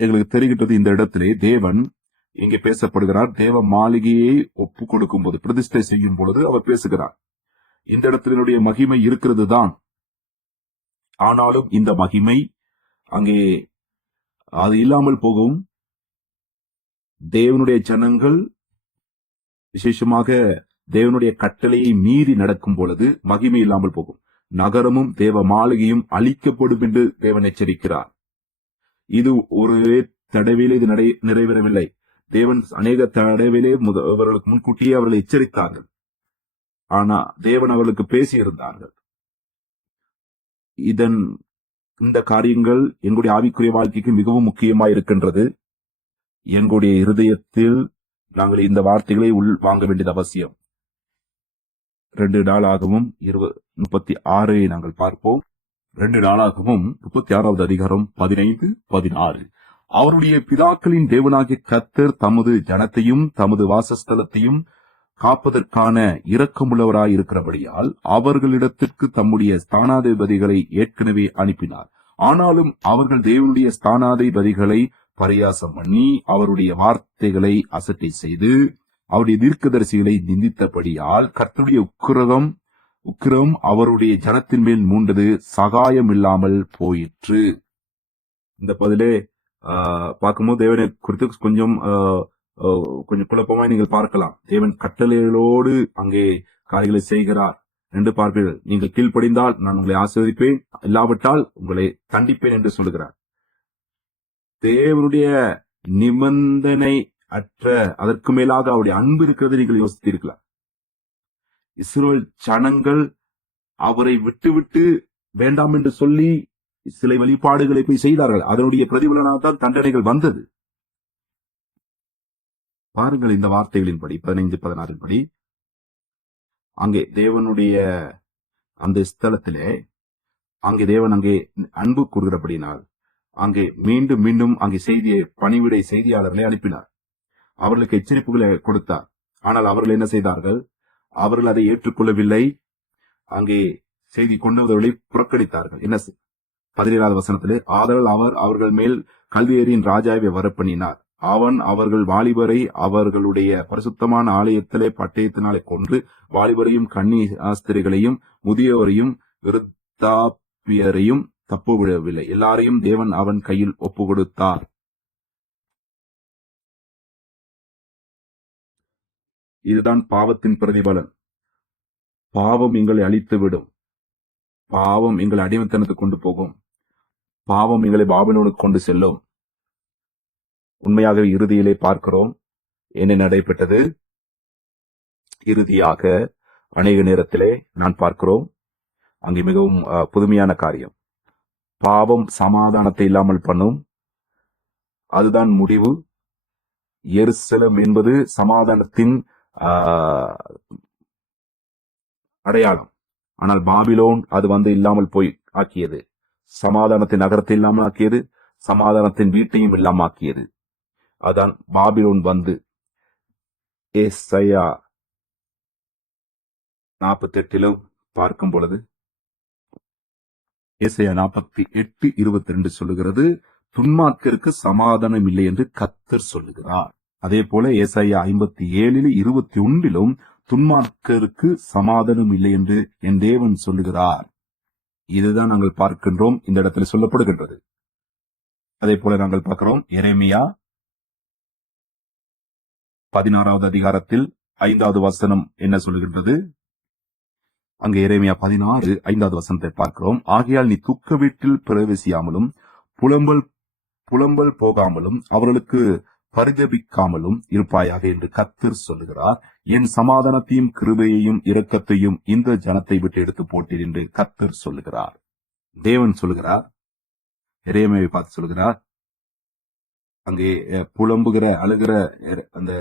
எங்களுக்கு தெரிகின்றது, இந்த இடத்திலே தேவன் இங்கே பேசப்படுகிறார். தேவ மாளிகையை ஒப்பு கொடுக்கும் போது, பிரதிஷ்டை செய்யும் பொழுது அவர் பேசுகிறார். இந்த இடத்தினுடைய மகிமை இருக்கிறது தான். ஆனாலும் இந்த மகிமை அங்கே அது இல்லாமல் போகும். தேவனுடைய ஜனங்கள் விசேஷமாக தேவனுடைய கட்டளையை மீறி நடக்கும் பொழுது மகிமை இல்லாமல் போகும். நகரமும் தேவ மாளிகையும் அழிக்கப்படும் என்று தேவன் எச்சரிக்கிறார். இது ஒரு தடவையிலே இது நிறைவேறவில்லை. தேவன் அநேக தடவையிலே அவர்களுக்கு முன்கூட்டியே அவர்களை எச்சரித்தார்கள். ஆனா தேவன் அவர்களுக்கு பேசியிருந்தார்கள். இதன் இந்த காரியங்கள் எங்களுடைய ஆவிக்குரிய வாழ்க்கைக்கு மிகவும் முக்கியமாக இருக்கின்றது. எங்களுடைய இருதயத்தில் நாங்கள் இந்த வார்த்தைகளை உள் வாங்க வேண்டியது அவசியம். 2 நாளாகவும் 36 நாங்கள் பார்ப்போம். 2 நாளாகவும் 36வது அதிகாரம் 15, 16. அவருடைய பிதாக்களின் தேவனாகிய கர்த்தர் தமது ஜனத்தையும் தமது வாசஸ்தலத்தையும் காப்பதற்கான இரக்கமுள்ளவராய் இருக்கிறபடியால் அவர்களிடத்திற்கு தம்முடைய ஸ்தானாதிபதிகளை ஏற்கனவே அனுப்பினார். ஆனாலும் அவர்கள் தேவனுடைய ஸ்தானாதிபதிகளை பரியாசம் பண்ணி அவருடைய வார்த்தைகளை அசட்டை செய்து அவருடைய தீர்க்கதரிசிகளை நிந்தித்தபடியால் கர்த்தருடைய உக்கிரம் அவருடைய ஜனத்தின் மேல் மூண்டது, சகாயம் இல்லாமல் போயிற்று. இந்த பதிலே பார்க்கும்போது தேவனை குறித்து கொஞ்சம் குழப்பமாய் நீங்கள் பார்க்கலாம். தேவன் கட்டளைகளோடு அங்கே காரியங்களை செய்கிறார் என்று பார்ப்பீர்கள். நீங்கள் கீழ்ப்படிந்தால் நான் உங்களை ஆசீர்வதிப்பேன், இல்லாவிட்டால் உங்களை தண்டிப்பேன் என்று சொல்லுகிறார். தேவனுடைய நிபந்தனை அற்ற அதற்கு மேலாக அவருடைய அன்பு இருக்கிறது நீங்கள் யோசித்திருக்கலாம். இஸ்ரவேல் ஜனங்கள் அவரை விட்டு வேண்டாம் என்று சொல்லி சிலை வழிபாடுகளை போய் செய்தார்கள். அதனுடைய பிரதிபலனாக தான் தண்டனைகள் வந்தது. பாருங்கள் இந்த வார்த்தைகளின்படி 15, 16 படி அங்கே தேவனுடைய அந்த ஸ்தலத்திலே அங்கே தேவன் அங்கே அன்பு கூறுகிறபடினால் அங்கே மீண்டும் மீண்டும் அங்கே பணிவிடை செய்தியாளர்களை அனுப்பினார். அவர்களுக்கு எச்சரிப்புகளை கொடுத்தார். ஆனால் அவர்கள் என்ன செய்தார்கள்? அவர்கள் அதை ஏற்றுக்கொள்ளவில்லை. அங்கே செய்தி கொண்டு வருவதை புறக்கணித்தார்கள். என்ன 17வது வசனத்திலே, ஆதலால் அவர் அவர்கள் மேல் கல்வியரின் ராஜாவை வரப்பண்ணினார். அவன் அவர்கள் வாலிபரை அவர்களுடைய பரிசுத்தமான ஆலயத்திலே பட்டயத்தினாலே கொன்று வாலிபரையும் கன்னி ஆஸ்திரிகளையும் முதியோரையும் விருத்தாப்பியரையும் தப்புவிடவில்லை. எல்லாரையும் தேவன் அவன் கையில் ஒப்பு கொடுத்தார். இதுதான் பாவத்தின் பிரதிபலன். பாவம் எங்களை அழித்துவிடும். பாவம் எங்களை அடிமைத்தனத்துக்கு கொண்டு போகும். பாவம் எங்களை பாபிலோனுக்கு கொண்டு செல்லும். உண்மையாகவே இறுதியிலே பார்க்கிறோம் என்ன நடைபெற்றது. இறுதியாக அநேக நேரத்திலே நான் பார்க்கிறோம் அங்கே மிகவும் புதுமையான காரியம். பாவம் சமாதானத்தை இல்லாமல் பண்ணும். அதுதான் முடிவு. எருசலேம் என்பது சமாதானத்தின் அடையாளம். ஆனால் பாபிலோன் அது இல்லாமல் போய் ஆக்கியது. சமாதானத்தின் நகரத்தை இல்லாமல் ஆக்கியது. சமாதானத்தின் வீட்டையும் இல்லாமல் ஆக்கியது. அதான் பாபிலோன் ஏசாயா 48 பார்க்கும் பொழுது ஏசாயா 48:22 சொல்லுகிறது, துன்மார்க்கருக்கு சமாதானம் இல்லை என்று கர்த்தர் சொல்லுகிறார். அதே போல ஏசாயா 57:21 துன்மார்க்கருக்கு சமாதானம் இல்லை என்று என் தேவன் சொல்லுகிறார். இதுதான் நாங்கள் பார்க்கின்றோம், இந்த இடத்துல சொல்லப்படுகின்றது. அதே போல நாங்கள் பார்க்கிறோம் எரேமியா 16வது அதிகாரத்தில் 5வது வசனம் என்ன சொல்லுகின்றது. அங்கே எரேமியா 16:5வது வசனத்தை பார்க்கிறோம். ஆகையால் நீ துக்க வீட்டில் பிரவேசியாமலும் புலம்பல் போகாமலும் அவர்களுக்கு பரிதபிக்காமலும் இருப்பாயாக என்று கர்த்தர் சொல்லுகிறார். என் சமாதானத்தையும் கிருபையையும் இரக்கத்தையும் இந்த ஜனத்தை விட்டு எடுத்து போட்டீர் என்று கர்த்தர் சொல்லுகிறார். தேவன் சொல்லுகிறார். எரேமியாவை பார்த்து சொல்லுகிறார். அங்கே அழுகிற அந்த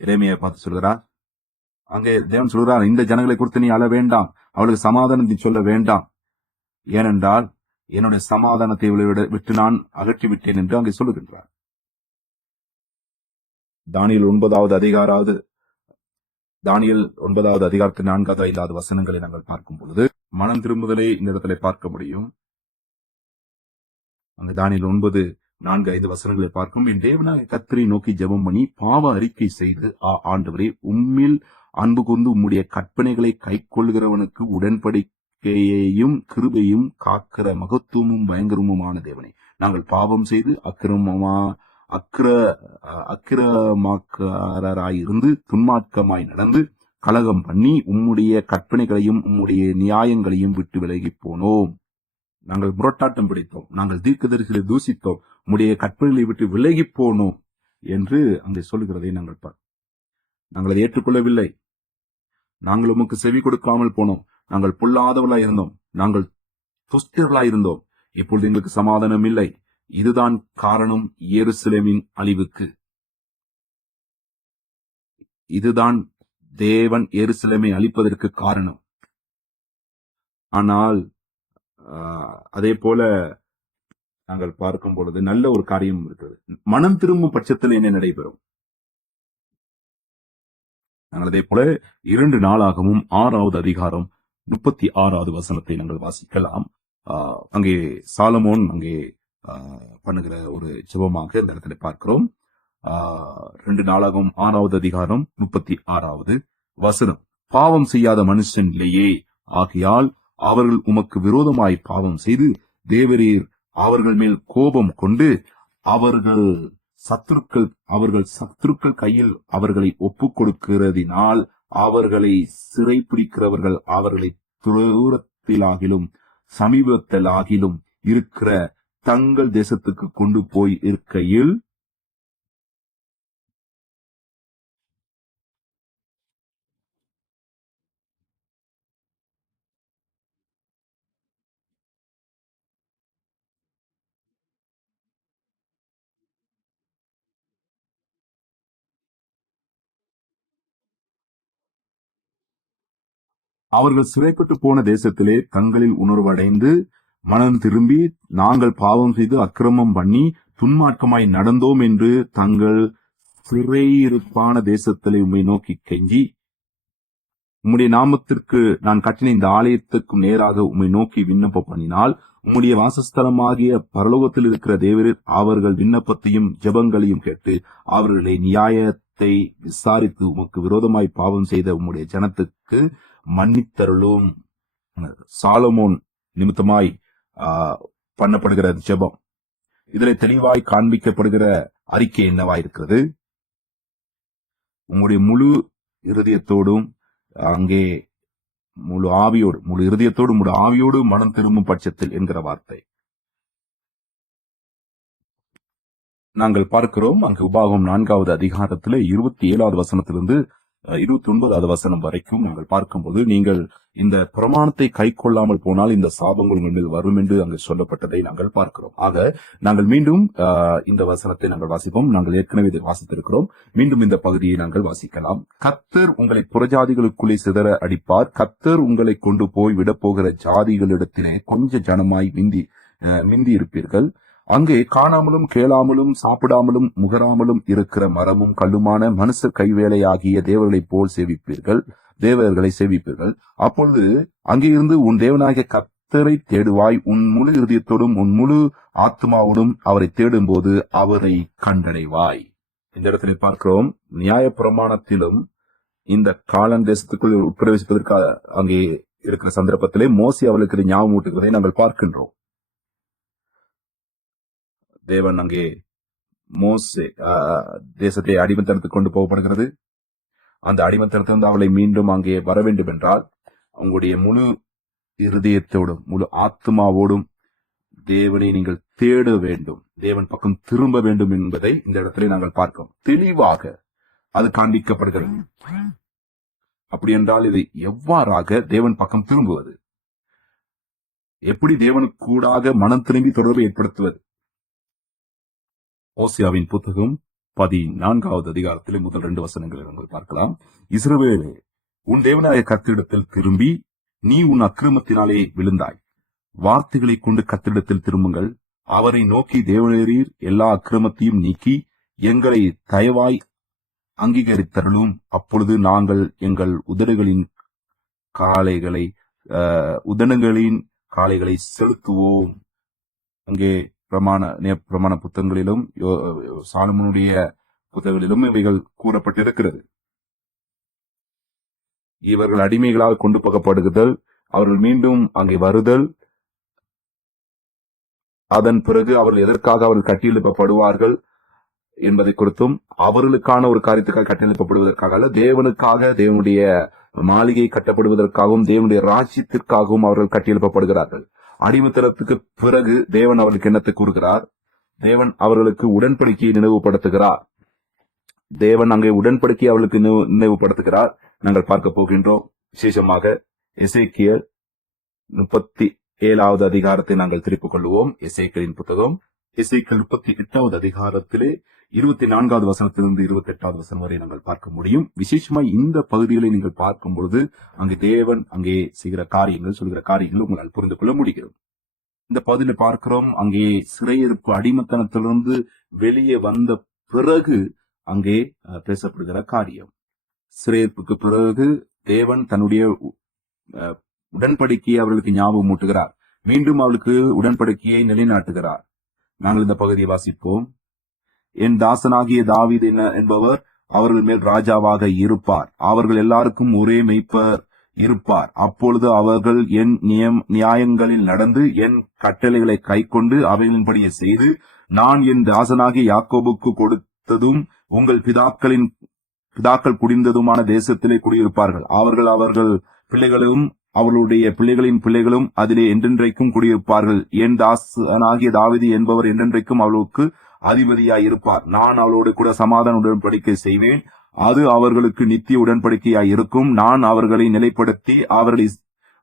எரேமியாவை பார்த்து சொல்கிறார். அங்கே தேவன் சொல்கிறார், இந்த ஜனங்களை குறித்து நீ அழ வேண்டாம், அவளுக்கு சமாதானத்தை சொல்ல வேண்டாம், ஏனென்றால் என்னுடைய சமாதானத்தை விட்டு நான் அகற்றிவிட்டேன் என்று அங்கே சொல்லுகின்றார். தானியேல் 9வது அதிகாரத்தின் 4வது 5வது வசனங்களை நாங்கள் பார்க்கும் பொழுது மனம் திரும்புதலை இந்த இடத்துல பார்க்க முடியும். அங்கு தானியேல் 9:4-5 வசனங்களை பார்க்கும். என் தேவனாகிய கர்த்தரை நோக்கி ஜெபம் பண்ணி பாவ அறிக்கை செய்து, ஆண்டவரே, உம்மில் அன்பு கூர்ந்து உம்முடைய கற்பனைகளை கை கொள்கிறவனுக்கு உடன்படிக்கையையும் கிருபையும் காக்கிற மகத்துவமும் பயங்கரமுமான தேவனே, நாங்கள் பாவம் செய்து அக்கிரமாக்காரராயிருந்து துன்மார்க்கமாய் நடந்து கலகம் பண்ணி உம்முடைய கற்பனைகளையும் உம்முடைய நியாயங்களையும் விட்டு விலகி போனோம். நாங்கள் முரட்டாட்டம் பிடித்தோம், நாங்கள் தீர்க்கதரிசிகளை தூசித்தோம், உம்முடைய கற்பனைகளை விட்டு விலகி போனோம் என்று அங்கே சொல்லுகிறதை நாங்கள் அதை ஏற்றுக்கொள்ளவில்லை. நாங்கள் உமக்கு செவி கொடுக்காமல் போனோம். நாங்கள் பொல்லாதவர்களாய் இருந்தோம், நாங்கள் துஷ்டர்களாய் இருந்தோம். இப்பொழுது எங்களுக்கு சமாதானம் இல்லை. இதுதான் காரணம் எருசலேமின் அழிவுக்கு. இதுதான் தேவன் எருசலேமை அழிப்பதற்கு காரணம். ஆனால் அதே போல நாங்கள் பார்க்கும் பொழுது நல்ல ஒரு காரியம் இருக்கிறது. மனம் திரும்பும் பட்சத்தில் என்ன நடைபெறும்? நாங்கள் அதே போல 2 நாளாகவும் 6வது அதிகாரம் 36வது வசனத்தை நாங்கள் வாசிக்கலாம். அங்கே சாலமோன் அங்கே பண்ணுகிற ஒரு ஜெபமாக இந்த இடத்துல பார்க்கிறோம். 2 நாளாகவும் 6வது அதிகாரம் 36வது வசனம். பாவம் செய்யாத மனுஷன் இல்லையே, ஆகையால் அவர்கள் உமக்கு விரோதமாய் பாவம் செய்து தேவரீர் அவர்கள் மேல் கோபம் கொண்டு அவர்கள் சத்துருக்கள் கையில் அவர்களை ஒப்புக் கொடுக்கிறதினால் அவர்களை சிறைப்பிடிக்கிறவர்கள் அவர்களை தூரத்திலாகிலும் சமீபத்திலாகிலும் இருக்கிற தங்கள் தேசத்துக்கு கொண்டு போய் இருக்கையில் அவர்கள் சிறைப்பட்டு போன தேசத்திலே தங்களில் உணர்வடைந்து மனம் திரும்பி நாங்கள் பாவம் செய்து அக்கிரமம் பண்ணி துன்மார்க்கமாய் நடந்தோம் என்று தங்கள் சிறையிருப்பான தேசத்திலே உம்மை நோக்கி கெஞ்சி உம்முடைய நாமத்திற்கு நான் கட்டின இந்த ஆலயத்துக்கும் நேராக உம்மை நோக்கி விண்ணப்பம் பண்ணினால் உம்முடைய வாசஸ்தலமாகிய பரலோகத்தில் இருக்கிற தேவரீர் அவர்கள் விண்ணப்பத்தையும் ஜெபங்களையும் கேட்டு அவர்களை நியாயத்தை விசாரித்து உமக்கு விரோதமாய் பாவம் செய்த உம்முடைய ஜனத்துக்கு மன்னித்தருளும். சாலமோன் நிமித்தமாய் பண்ணப்படுகிற ஜெபம். இதில் தெளிவாய் காண்பிக்கப்படுகிற அறிக்கை என்னவாய் இருக்கிறது? உங்களுடைய முழு இருதயத்தோடும் அங்கே முழு ஆவியோடு முழு இருதயத்தோடு முழு ஆவியோடு மனம் திரும்பும் பட்சத்தில் என்கிற வார்த்தை நாங்கள் பார்க்கிறோம். அங்கு உபாகம் 4வது அதிகாரத்தில் 27வது வசனத்திலிருந்து 29வது வசனம் வரைக்கும் நாங்கள் பார்க்கும்போது நீங்கள் இந்த பிரமாணத்தை கை கொள்ளாமல் போனால் இந்த சாபங்கள் உங்கள் மீது வரும் என்று அங்கு சொல்லப்பட்டதை நாங்கள் பார்க்கிறோம். ஆக நாங்கள் மீண்டும் இந்த வசனத்தை நாங்கள் வாசிப்போம். நாங்கள் ஏற்கனவே இதை வாசித்திருக்கிறோம். மீண்டும் இந்த பகுதியை நாங்கள் வாசிக்கலாம். கர்த்தர் உங்களை புறஜாதிகளுக்குள்ளே சிதற அடிப்பார். கர்த்தர் உங்களை கொண்டு போய் விடப்போகிற ஜாதிகளிடத்திலே கொஞ்ச ஜனமாய் மிந்தி இருப்பீர்கள். அங்கே காணாமலும் கேளாமலும் சாப்பிடாமலும் முகராமலும் இருக்கிற மரமும் கல்லுமான மனுஷர் கைவேலையாகிய தேவர்களை சேவிப்பீர்கள். அப்பொழுது அங்கே இருந்து உன் தேவனாகிய கர்த்தரை தேடுவாய். உன் முழு இருதயத்தோடும் உன் முழு ஆத்மாவோடும் அவரை தேடும் போது அவரை கண்டடைவாய். இந்த இடத்துல பார்க்கிறோம், நியாய பிரமாணத்திலும் இந்த காலன் தேசத்துக்குள் உட்பிரவேசிப்பதற்காக அங்கே இருக்கிற சந்தர்ப்பத்திலே மோசே அவளுக்கு ஞாபகம் ஊட்டுகிறதை நாங்கள் பார்க்கின்றோம். தேவன் அங்கே மோசே தேசத்தை அடிமைத்தனத்துக்கு கொண்டு போகப்படுகிறது. அந்த அடிமைத்தனத்திலிருந்து அவளை மீண்டும் அங்கே வர வேண்டும் என்றால் உங்களுடைய முழு இருதயத்தோடும் முழு ஆத்மாவோடும் தேவனை நீங்கள் தேட வேண்டும், தேவன் பக்கம் திரும்ப வேண்டும் என்பதை இந்த இடத்துல நாங்கள் பார்க்கிறோம். தெளிவாக அது காண்பிக்கப்படுகிறது. அப்படி என்றால் இது எவ்வாறாக தேவன் பக்கம் திரும்புவது, எப்படி தேவனுக்கு கூடாக மனம் திரும்பி தொடர்பை ஏற்படுத்துவது? ஓசியாவின் புத்தகம் 14வது அதிகாரத்திலே முதல் 2 வசனங்களை நீங்கள் பார்க்கலாம். இஸ்ரவேலே, உன் தேவனாய கர்த்தரிடத்தில் திரும்பி நீ உன் அக்கிரமத்தினாலே விழுந்தாய். வார்த்தைகளை கொண்டு கர்த்தரிடத்தில் திரும்புங்கள். அவரை நோக்கி தேவரீர் எல்லா அக்கிரமத்தையும் நீக்கி எங்களை தயவாய் அங்கீகரித்தருளும். அப்பொழுது நாங்கள் எங்கள் உதடுகளின் காளைகளை செலுத்துவோம். அங்கே பிரமாண புத்தகங்களிலும் சாலமோனுடைய புத்தகங்களிலும் இவைகள் கூறப்பட்டிருக்கிறது. இவர்கள் அடிமைகளால் கொண்டு போகப்படுதல், அவர்கள் மீண்டும் அங்கே வருதல், அதன் பிறகு அவர்கள் எதற்காக அவர்கள் கட்டியெழுப்பப்படுவார்கள் என்பதை குறித்தும், அவர்களுக்கான ஒரு காரியத்துக்காக கட்டியெழுப்பப்படுவதற்காக அல்ல, தேவனுக்காக, தேவனுடைய மாளிகை கட்டப்படுவதற்காகவும் தேவனுடைய ராஜ்யத்திற்காகவும் அவர்கள் கட்டியெழுப்பப்படுகிறார்கள். அடிமைத்தனத்துக்கு பிறகு தேவன் அவர்களுக்கு என்னத்தை கூறுகிறார்? தேவன் அவர்களுக்கு உடன்படிக்கையை நினைவுபடுத்துகிறார். தேவன் அங்கே உடன்படிக்கையை அவர்களுக்கு நினைவுபடுத்துகிறார். நாங்கள் பார்க்க போகின்றோம். விசேஷமாக எசேக்கியேல் 7வது அதிகாரத்தை நாங்கள் திருப்பிக் கொள்வோம். எசேக்கியேலின் புத்தகம் எசேக்கியேல் 38வது அதிகாரத்திலே 24வது வசனத்திலிருந்து 28வது வசனம் வரை நாங்கள் பார்க்க முடியும். விசேஷமாய் இந்த பகுதிகளை நீங்கள் பார்க்கும் பொழுது அங்கே தேவன் அங்கே செய்கிற காரியங்கள், சொல்கிற காரியங்கள் உங்களால் புரிந்து கொள்ள முடிகிறது. இந்த பகுதியில பார்க்கிறோம், அங்கே சிறையிருப்பு அடிமத்தனத்திலிருந்து வெளியே வந்த பிறகு அங்கே பேசப்படுகிற காரியம். சிறையிருப்புக்கு பிறகு தேவன் தன்னுடைய உடன்படிக்கையை அவர்களுக்கு ஞாபகம் ஊட்டுகிறார். மீண்டும் அவளுக்கு உடன்படிக்கையை நிலைநாட்டுகிறார். நாங்கள் இந்த பகுதியை வாசிப்போம். என் தாசனாகிய தாவீது என்பவர் அவர்கள் மேல் ராஜாவாக இருப்பார். அவர்கள் எல்லாருக்கும் ஒரே மெய்ப்பர் இருப்பார். அப்பொழுது அவர்கள் என் நியாயங்களில் நடந்து என் கட்டளைகளை கைக்கொண்டு அவைகளின்படியே செய்து நான் என் தாசனாகிய யாக்கோபுக்கு கொடுத்ததும் உங்கள் பிதாக்கள் குடிந்ததுமான தேசத்திலே குடியிருப்பார்கள். அவர்கள் பிள்ளைகளும் அவர்களுடைய பிள்ளைகளின் பிள்ளைகளும் அதிலே என்றென்றைக்கும் குடியிருப்பார்கள். என் தாசனாகிய தாவீது என்பவர் என்றென்றைக்கும் அவளுக்கு அதிபதியாய் இருப்பார். நான் அவளோடு கூட சமாதான உடன்படிக்கை செய்வேன். அது அவர்களுக்கு நித்திய உடன்படிக்கையாய் இருக்கும். நான் அவர்களை நிலைப்படுத்தி அவர்களை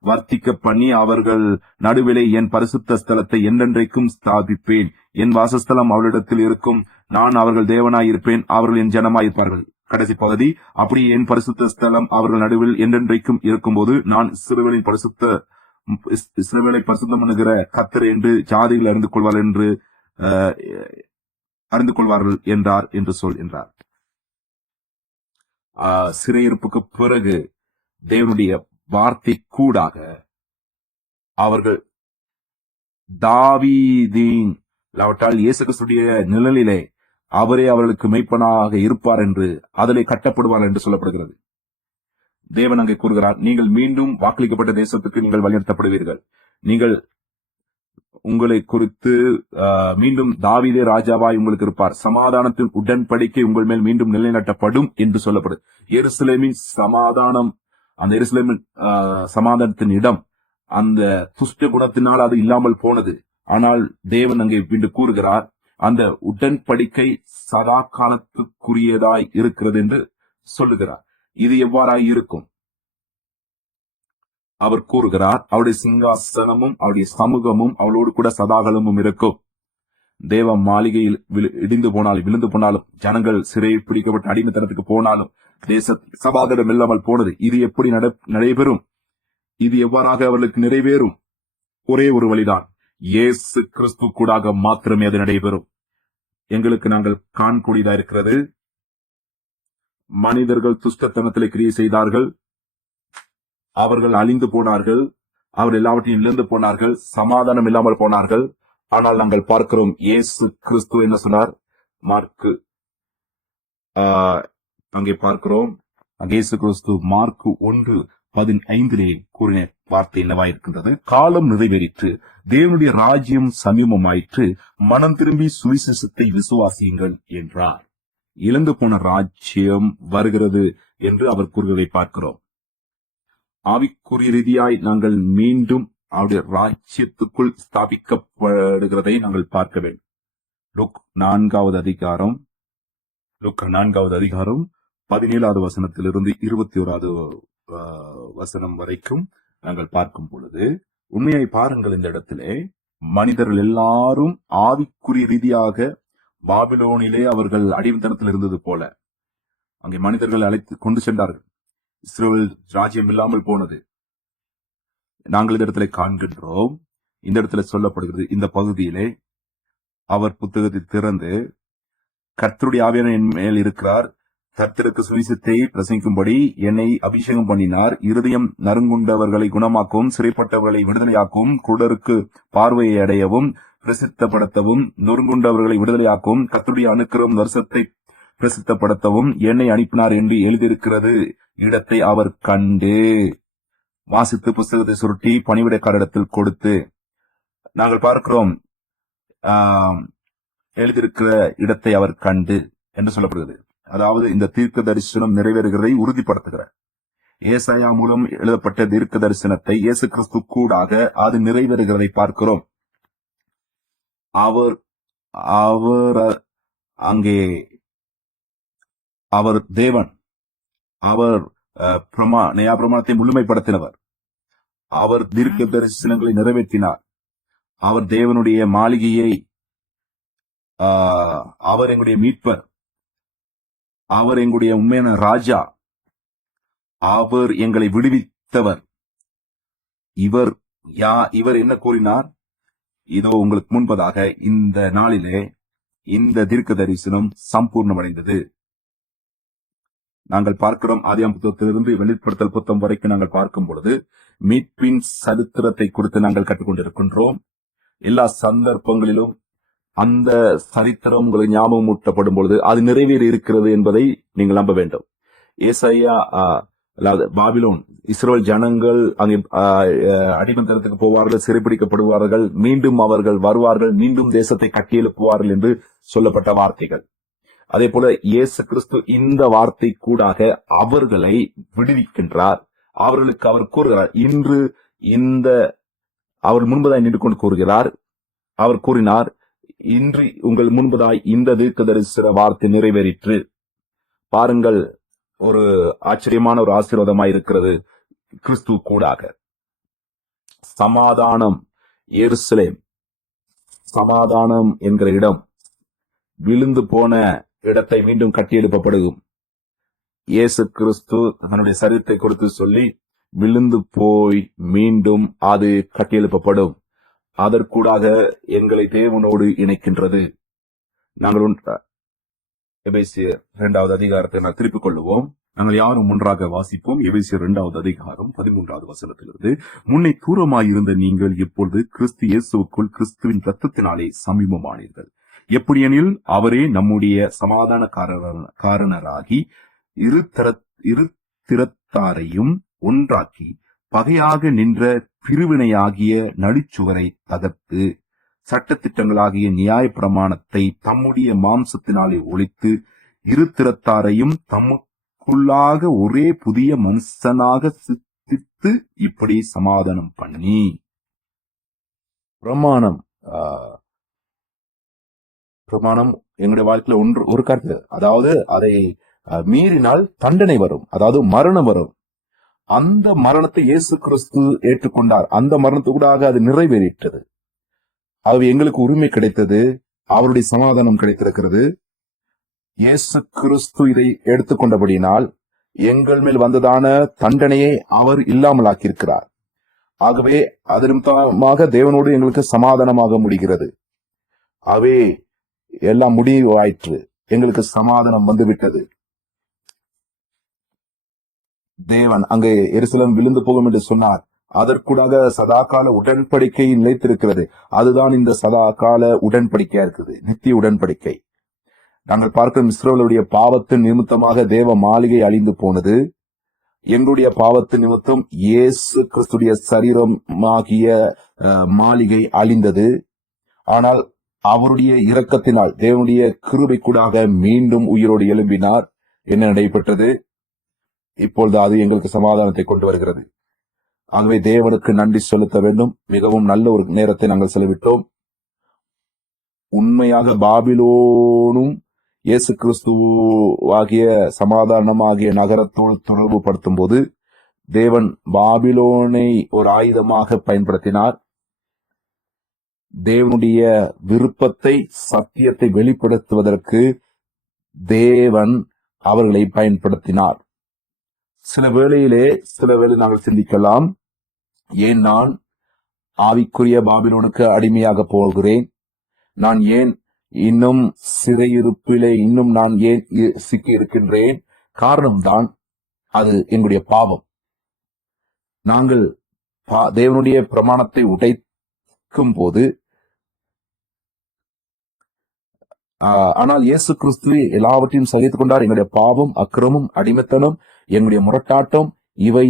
வர்த்திக்க பண்ணி அவர்கள் நடுவிலே என் பரிசுத்த ஸ்தலத்தை என்றென்றைக்கும் ஸ்தாபிப்பேன். என் வாசஸ்தலம் அவளிடத்தில் இருக்கும். நான் அவர்கள் தேவனாயிருப்பேன், அவர்கள் என் ஜனமாயிருப்பார்கள். கடைசி பகுதி, அப்படி என் பரிசுத்த ஸ்தலம் அவர்கள் நடுவில் என்றென்றைக்கும் இருக்கும்போது நான் இஸ்ரவேலை பரிசுத்தம் பண்ணுகிற கர்த்தர் என்று ஜாதிகள் அறிந்து கொள்வார்கள் என்றார் என்று என்றார். சிறையிருப்புக்கு பிறகு தேவனுடைய வார்த்தை கூடாக அவர்கள் தாவீதின் இயேசு கிறிஸ்துவின் நிழலிலே அவரே அவர்களுக்கு மெய்ப்பனாக இருப்பார் என்று அதிலே கட்டப்படுவார் என்று சொல்லப்படுகிறது. தேவன் அங்கே கூறுகிறார், நீங்கள் மீண்டும் வாக்களிக்கப்பட்ட தேசத்துக்கு நீங்கள் வழிநடத்தப்படுவீர்கள். நீங்கள் உங்களை குறித்து மீண்டும் தாவீதே ராஜாவாய் உங்களுக்கு இருப்பார். சமாதானத்தின் உடன்படிக்கை உங்கள் மேல் மீண்டும் நிலைநாட்டப்படும் என்று சொல்லப்படும். எருசலேமின் சமாதானம், அந்த எருசலேமின் சமாதானத்தின் இடம் அந்த துஷ்ட குணத்தினால் அது இல்லாமல் போனது. ஆனால் தேவன் அங்கே மீண்டும் கூறுகிறார், அந்த உடன்படிக்கை சதா காலத்துக்குரியதாய் இருக்கிறது என்று சொல்லுகிறார். இது எவ்வாறாய் இருக்கும்? அவர் கூறுகிறார், அவருடைய சிங்காசனமும் அவருடைய சமூகமும் அவளோடு கூட சதாகாலமும் இருக்கும். தேவ மாளிகையில் விழுந்து போனாலும் ஜனங்கள் சிறை பிடிக்கப்பட்ட அடிமைத்தனத்துக்கு போனாலும் தேச சமாதானம் இல்லாமல் போனது. இது எப்படி நடைபெறும்? இது எவ்வாறாக அவர்களுக்கு நிறைவேறும்? ஒரே ஒரு வழிதான், இயேசு கிறிஸ்து கூடாக மாத்திரமே அது நடைபெறும். எங்களுக்கு நாங்கள் காணக்கூடியதா இருக்கிறது, மனிதர்கள் துஷ்டத்தனத்திலே கிரியை செய்தார்கள், அவர்கள் அழிந்து போனார்கள், அவர் எல்லாவற்றையும் இழந்து போனார்கள், சமாதானம் இல்லாமல் போனார்கள். ஆனால் நாங்கள் பார்க்கிறோம், இயேசு கிறிஸ்து என்ன சொன்னார்? மார்க்கு அங்கே பார்க்கிறோம், இயேசு கிறிஸ்து மார்க்கு 1:15 கூறின வார்த்தை என்னவா இருக்கின்றது? காலம் நிறைவேறிற்று, தேவனுடைய ராஜ்யம் சமீபமாயிற்று, மனம் திரும்பி சுவிசேஷத்தை விசுவாசியுங்கள் என்றார். இழந்து போன ராஜ்யம் வருகிறது என்று அவர் கூறுவதை பார்க்கிறோம். ஆவிக்குரிய ரீதியாய் நாங்கள் மீண்டும் அவருடைய ராஜ்யத்துக்குள் ஸ்தாபிக்கப்படுகிறதை நாங்கள் பார்க்க வேண்டும். லூக்கா 4வது அதிகாரம் 17வது வசனத்திலிருந்து 21வது வசனம் வரைக்கும் நாங்கள் பார்க்கும் பொழுது உண்மையை பாருங்கள். இந்த இடத்திலே மனிதர்கள் எல்லாரும் ஆவிக்குரிய ரீதியாக பாபிலோனிலே அவர்கள் அடிமைத்தனத்தில் இருந்தது போல அங்கே மனிதர்கள் அழைத்து கொண்டு சென்றார்கள். இஸ்ரவேல் ராஜ்யம் இல்லாமல் போனது நாங்கள் இந்த இடத்துல காண்கின்றோம். இந்த இடத்துல சொல்லப்படுகிறது, இந்த பகுதியிலே அவர் புத்தகத்தை திறந்து கர்த்தருடைய ஆவியான என் மேல் இருக்கிறார், கர்த்தருக்கு சுவிசேஷத்தை பிரசங்கிக்கும்படி என்னை அபிஷேகம் பண்ணினார், இருதயம் நறுங்குண்டவர்களை குணமாக்கவும், சிறைப்பட்டவர்களை விடுதலையாக்கவும், குருடருக்கு பார்வையை அடையவும், பிரசித்தப்படுத்தவும், நொறுங்குண்டவர்களை விடுதலையாக்கவும், கர்த்தருடைய அனுக்கிரகம் வருஷத்தை பிரசித்தப்படுத்தவும் என்னை அனுப்பினார் என்று எழுதியிருக்கிறது இடத்தை அவர் கண்டு வாசித்து புஸ்தகத்தை சுருட்டி பணிவிடைக்காரிடத்தில் கொடுத்து நாங்கள் பார்க்கிறோம். எழுதியிருக்கிற இடத்தை அவர் கண்டு என்று சொல்லப்படுகிறது. அதாவது இந்த தீர்க்க தரிசனம் நிறைவேறுகிறதை உறுதிப்படுத்துகிறார். ஏசாயா மூலம் எழுதப்பட்ட தீர்க்க தரிசனத்தை இயேசு கிறிஸ்து கூடாக அது நிறைவேறுகிறதை பார்க்கிறோம். அவர் அங்கே அவர் தேவன், அவர் பிரமாணத்தை முழுமைப்படுத்தினவர். அவர் தீர்க்க தரிசனங்களை நிறைவேற்றினார். அவர் தேவனுடைய மாளிகையை, அவர் எங்களுடைய மீட்பர், அவர் எங்களுடைய உண்மையான ராஜா, அவர் எங்களை விடுவித்தவர். இவர் என்ன கூறினார்? இதோ உங்களுக்கு முன்பதாக இந்த நாளிலே இந்த தீர்க்க தரிசனம் சம்பூர்ணமடைந்தது. நாங்கள் பார்க்கிறோம், ஆதியாகம புத்தகத்திலிருந்து வெளிப்படுத்தல் புத்தகம் வரைக்கும் நாங்கள் பார்க்கும் பொழுது மீட்பின் சரித்திரத்தை குறித்து நாங்கள் கற்றுக்கொண்டிருக்கின்றோம். எல்லா சந்தர்ப்பங்களிலும் அந்த சரித்திரம் உங்களுக்கு ஞாபகம் ஊட்டப்படும் பொழுது அது நிறைவேறி இருக்கிறது என்பதை நீங்கள் நம்ப வேண்டும். ஏசாயா, அதாவது பாபிலோன், இஸ்ரவேல் ஜனங்கள் அங்கே அடிமத்தனத்துக்கு போவார்கள், சிறைப்பிடிக்கப்படுவார்கள், மீண்டும் அவர்கள் வருவார்கள், மீண்டும் தேசத்தை கட்டியெழுப்புவார்கள் என்று சொல்லப்பட்ட வார்த்தைகள். அதே போல இயேசு கிறிஸ்து இந்த வார்த்தை கூடாக அவர்களை விடுவிக்கின்றார். அவர்களுக்கு அவர் கூறுகிறார், இன்று அவர் முன்பதாய் நின்று கொண்டு கூறுகிறார். அவர் கூறினார், இன்று உங்கள் முன்பதாய் இந்த தீர்க்க தரிசன வார்த்தை நிறைவேறிற்று. பாருங்கள், ஒரு ஆச்சரியமான ஒரு ஆசீர்வாதமாய் இருக்கிறது. கிறிஸ்து கூடாக சமாதானம், எருசலேம், சமாதானம் என்கிற இடம் விழுந்து போன இடத்தை மீண்டும் கட்டியெழுப்பப்படும். இயேசு கிறிஸ்து தன்னுடைய சரீரத்தை கொடுத்து சொல்லி, விழுந்து போய் மீண்டும் அது கட்டியெழுப்பப்படும். அதற்கூடாக எங்களை தேவனோடு இணைக்கின்றது. நாங்கள் எபேசியர் 2வது அதிகாரத்தை நான் திருப்பிக் கொள்ளுவோம். நாங்கள் யாரும் ஒன்றாக வாசிப்போம். எபேசியர் 2வது அதிகாரம் 13வது வசனத்திலிருந்து, முன்னே தூரமாயிருந்த நீங்கள் இப்பொழுது கிறிஸ்து இயேசுவுக்குள் கிறிஸ்துவின் இரத்தத்தினாலே சமீபமானீர்கள். எப்படியெனில் அவரே நம்முடைய சமாதான காரணராகி இரு திறத்தாரையும் ஒன்றாக்கி பகையாக நின்ற பிரிவினையாகிய நடுச்சுவரை தகர்த்து சட்டத்திட்டங்களாகிய நியாய பிரமாணத்தை தம்முடைய மாம்சத்தினாலே ஒழித்து இரு திறத்தாரையும் தமக்குள்ளாக ஒரே புதிய மனுஷனாக சித்தித்து இப்படி சமாதானம் பண்ணி. பிரமாணம் எங்களுடைய வாழ்க்கையில ஒரு கருத்து, அதாவது அதை மீறினால் தண்டனை வரும், அதாவது மரணம் வரும். அந்த மரணத்தை இயேசு கிறிஸ்து ஏற்றுக்கொண்டார். அந்த மரணத்துக்கூடாக அது நிறைவேறிட்டது. அது எங்களுக்கு உரிமை கிடைத்தது. அவருடைய சமாதானம் கிடைத்திருக்கிறது. இயேசு கிறிஸ்து இதை எடுத்துக்கொண்டபடியினால் எங்கள் மேல் வந்ததான தண்டனையை அவர் இல்லாமலாக்கியிருக்கிறார். ஆகவே அதற்கு தேவனோடு எங்களுக்கு சமாதானமாக முடிகிறது. அவே எல்லாம் முடிவாயிற்று. எங்களுக்கு சமாதானம் வந்துவிட்டது. தேவன் அங்கே எருசலேம் விழுந்து போகும் என்று சொன்னார். அதற்கூடாக சதாகால உடன்படிக்கை நிலைத்திருக்கிறது. அதுதான் இந்த சதாகால உடன்படிக்கையா இருக்குது, நித்திய உடன்படிக்கை. நாங்கள் பார்க்கும் இஸ்ரவேலுடைய பாவத்தின் நிமித்தமாக தேவ மாளிகை அழிந்து போனது. எங்களுடைய பாவத்தின் நிமித்தம் இயேசு கிறிஸ்துடைய சரீரமாகிய மாளிகை அழிந்தது. ஆனால் அவருடைய இரக்கத்தினால், தேவனுடைய கிருபை கூடாக மீண்டும் உயிரோடு எழும்பினார். என்ன நடைபெற்றது? இப்பொழுது அது எங்களுக்கு சமாதானத்தை கொண்டு வருகிறது. ஆகவே தேவனுக்கு நன்றி செலுத்த வேண்டும். மிகவும் நல்ல ஒரு நேரத்தை நாங்கள் செலவிட்டோம். உண்மையாக பாபிலோனும் இயேசு கிறிஸ்துவாகிய சமாதானமாகிய நகரத்தோடு தொடர்பு படுத்தும் போது தேவன் பாபிலோனை ஒரு ஆயுதமாக பயன்படுத்தினார். தேவனுடைய விருப்பத்தை, சத்தியத்தை வெளிப்படுத்துவதற்கு தேவன் அவர்களை பயன்படுத்தினார். சில வேளை நாங்கள் சிந்திக்கலாம், ஏன் நான் ஆவிக்குரிய பாபிலோனுக்கு அடிமையாக போகிறேன்? நான் ஏன் இன்னும் சிறையிருப்பிலே நான் ஏன் சிக்கி இருக்கின்றேன்? காரணம்தான் அது எங்களுடைய பாவம். நாங்கள் தேவனுடைய பிரமாணத்தை உடைக்கும் போது, ஆனால் இயேசு கிறிஸ்து எல்லாவற்றையும் சகித்துக் கொண்டார். எங்களுடைய பாவம், அக்கிரமம், அடிமைத்தனம், எங்களுடைய முரட்டாட்டம், இவை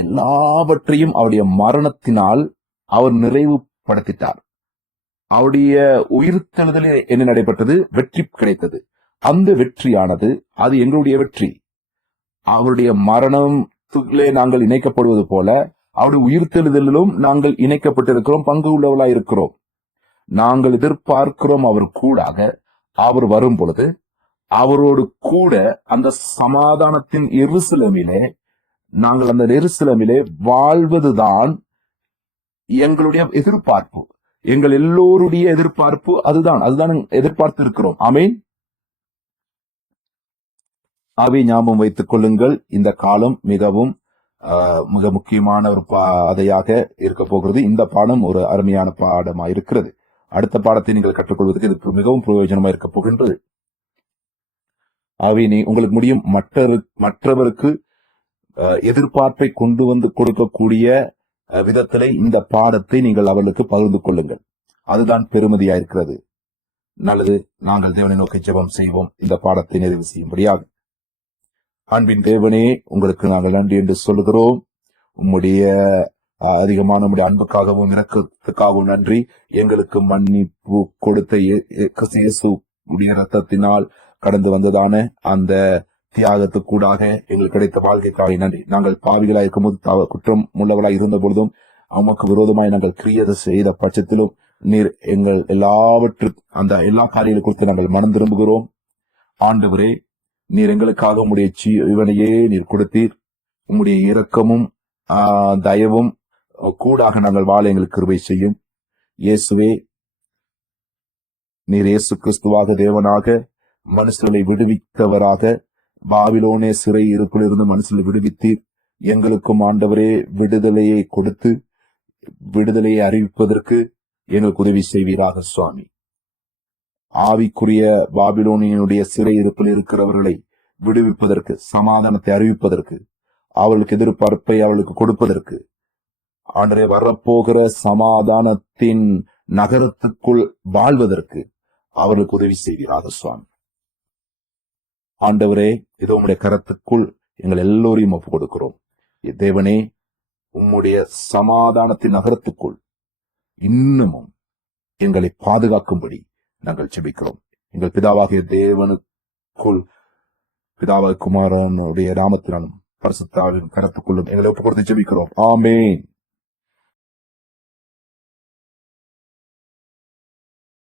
எல்லாவற்றையும் அவருடைய மரணத்தினால் அவர் நிறைவுபடுத்திட்டார். அவருடைய உயிர்த்தெழுதலில் என்ன நடைபெற்றது? வெற்றி கிடைத்தது. அந்த வெற்றியானது அது எங்களுடைய வெற்றி. அவருடைய மரணத்திலே நாங்கள் இணைக்கப்படுவது போல அவருடைய உயிர்த்தெழுதலிலும் நாங்கள் இணைக்கப்பட்டிருக்கிறோம், பங்கு உள்ளவர்களாய் இருக்கிறோம். நாங்கள் எதிர்பார்க்கிறோம் அவர் கூடாக அவர் வரும் பொழுது அவரோடு கூட அந்த சமாதானத்தின் எருசலேமிலே நாங்கள் அந்த எருசலேமிலே வாழ்வதுதான் எங்களுடைய எதிர்பார்ப்பு, எங்கள் எல்லோருடைய எதிர்பார்ப்பு அதுதான் எதிர்பார்த்து இருக்கிறோம். ஆமேன். ஆவே ஞாபகம் வைத்துக் கொள்ளுங்கள், இந்த காலம் மிகவும் மிக முக்கியமான ஒரு பாதையாக இருக்க போகிறது. இந்த பாடம் ஒரு அருமையான பாடமா இருக்கிறது. அடுத்த பாடத்தை நீங்கள் கற்றுக்கொள்வதற்கு இது மிகவும் பிரயோஜனமா இருக்க போகின்றது. ஆவே உங்களுக்கு முடியும் மற்றவருக்கு எதிர்பார்ப்பை கொண்டு வந்து கொடுக்கக்கூடிய விதத்திலே இந்த பாடத்தை நீங்கள் அவர்களுக்கு பகிர்ந்து கொள்ளுங்கள். அதுதான் பெருமதியா இருக்கிறது. நல்லது, நாங்கள் தேவனை நோக்கி ஜெபம் செய்வோம் இந்த பாடத்தை நிறைவு செய்யும்படியாக. அன்பின் தேவனே, உங்களுக்கு நாங்கள் நன்றி என்று சொல்லுகிறோம். உம்முடைய அதிகமான நம்முடைய அன்புக்காகவும் இரக்கத்துக்காகவும் நன்றி. எங்களுக்கு மன்னிப்பு கொடுத்த இயேசு ரத்தத்தினால் கடந்து வந்ததான அந்த தியாகத்துக்கூடாக எங்களுக்கு கிடைத்த வாழ்க்கைக்காக நன்றி. நாங்கள் பாவிகளாய் இருக்கும்போது, குற்றம் உள்ளவர்களாய் இருந்த பொழுதும், உமக்கு விரோதமாய் நாங்கள் கிரியதை செய்த பட்சத்திலும் நீர் எங்கள் எல்லா காரியங்களை குறித்து நாங்கள் மனம் திரும்புகிறோம். ஆண்டவரே, நீர் எங்களுக்காக உம்முடைய ஜீவனையே நீர் கொடுத்தீர். உம்முடைய இரக்கமும் தயவும் கூடாக நாங்கள் வாழ எங்களுக்கு கிருபை செய்யும். இயேசுவே, நீர் இயேசு கிறிஸ்துவாக தேவனாக மனுஷர்களை விடுவித்தவராக பாபிலோனே சிறை இருப்பிலிருந்து மனுஷர்களை விடுவித்தீர். எங்களுக்கும் ஆண்டவரே விடுதலையை கொடுத்து விடுதலையை அறிவிப்பதற்கு எங்களுக்கு உதவி செய்வீராக சுவாமி. ஆவிக்குரிய பாபிலோனியனுடைய சிறை இருப்பில் இருக்கிறவர்களை விடுவிப்பதற்கு, சமாதானத்தை அறிவிப்பதற்கு, அவளுக்கு எதிர்பார்ப்பை அவளுக்கு கொடுப்பதற்கு, ஆண்டவரே வரப்போகிற சமாதானத்தின் நகரத்துக்குள் வாழ்வதற்கு அவர்களுக்கு உதவி செய்வீராக சுவாமி. ஆண்டவரே, இதோ உம்முடைய கரத்துக்குள் எங்கள் எல்லோரையும் ஒப்புக் கொடுக்கிறோம். தேவனே, உம்முடைய சமாதானத்தின் நகரத்துக்குள் இன்னமும் எங்களை பாதுகாக்கும்படி நாங்கள் ஜெபிக்கிறோம். எங்கள் பிதாவாகிய தேவனுக்குள், பிதாவாகிய குமாரனுடைய நாமத்தினாலும் பரிசுத்த ஆவியின் கரத்துக்குள்ளும் எங்களை ஒப்புக் கொடுத்து ஜெபிக்கிறோம். ஆமென்.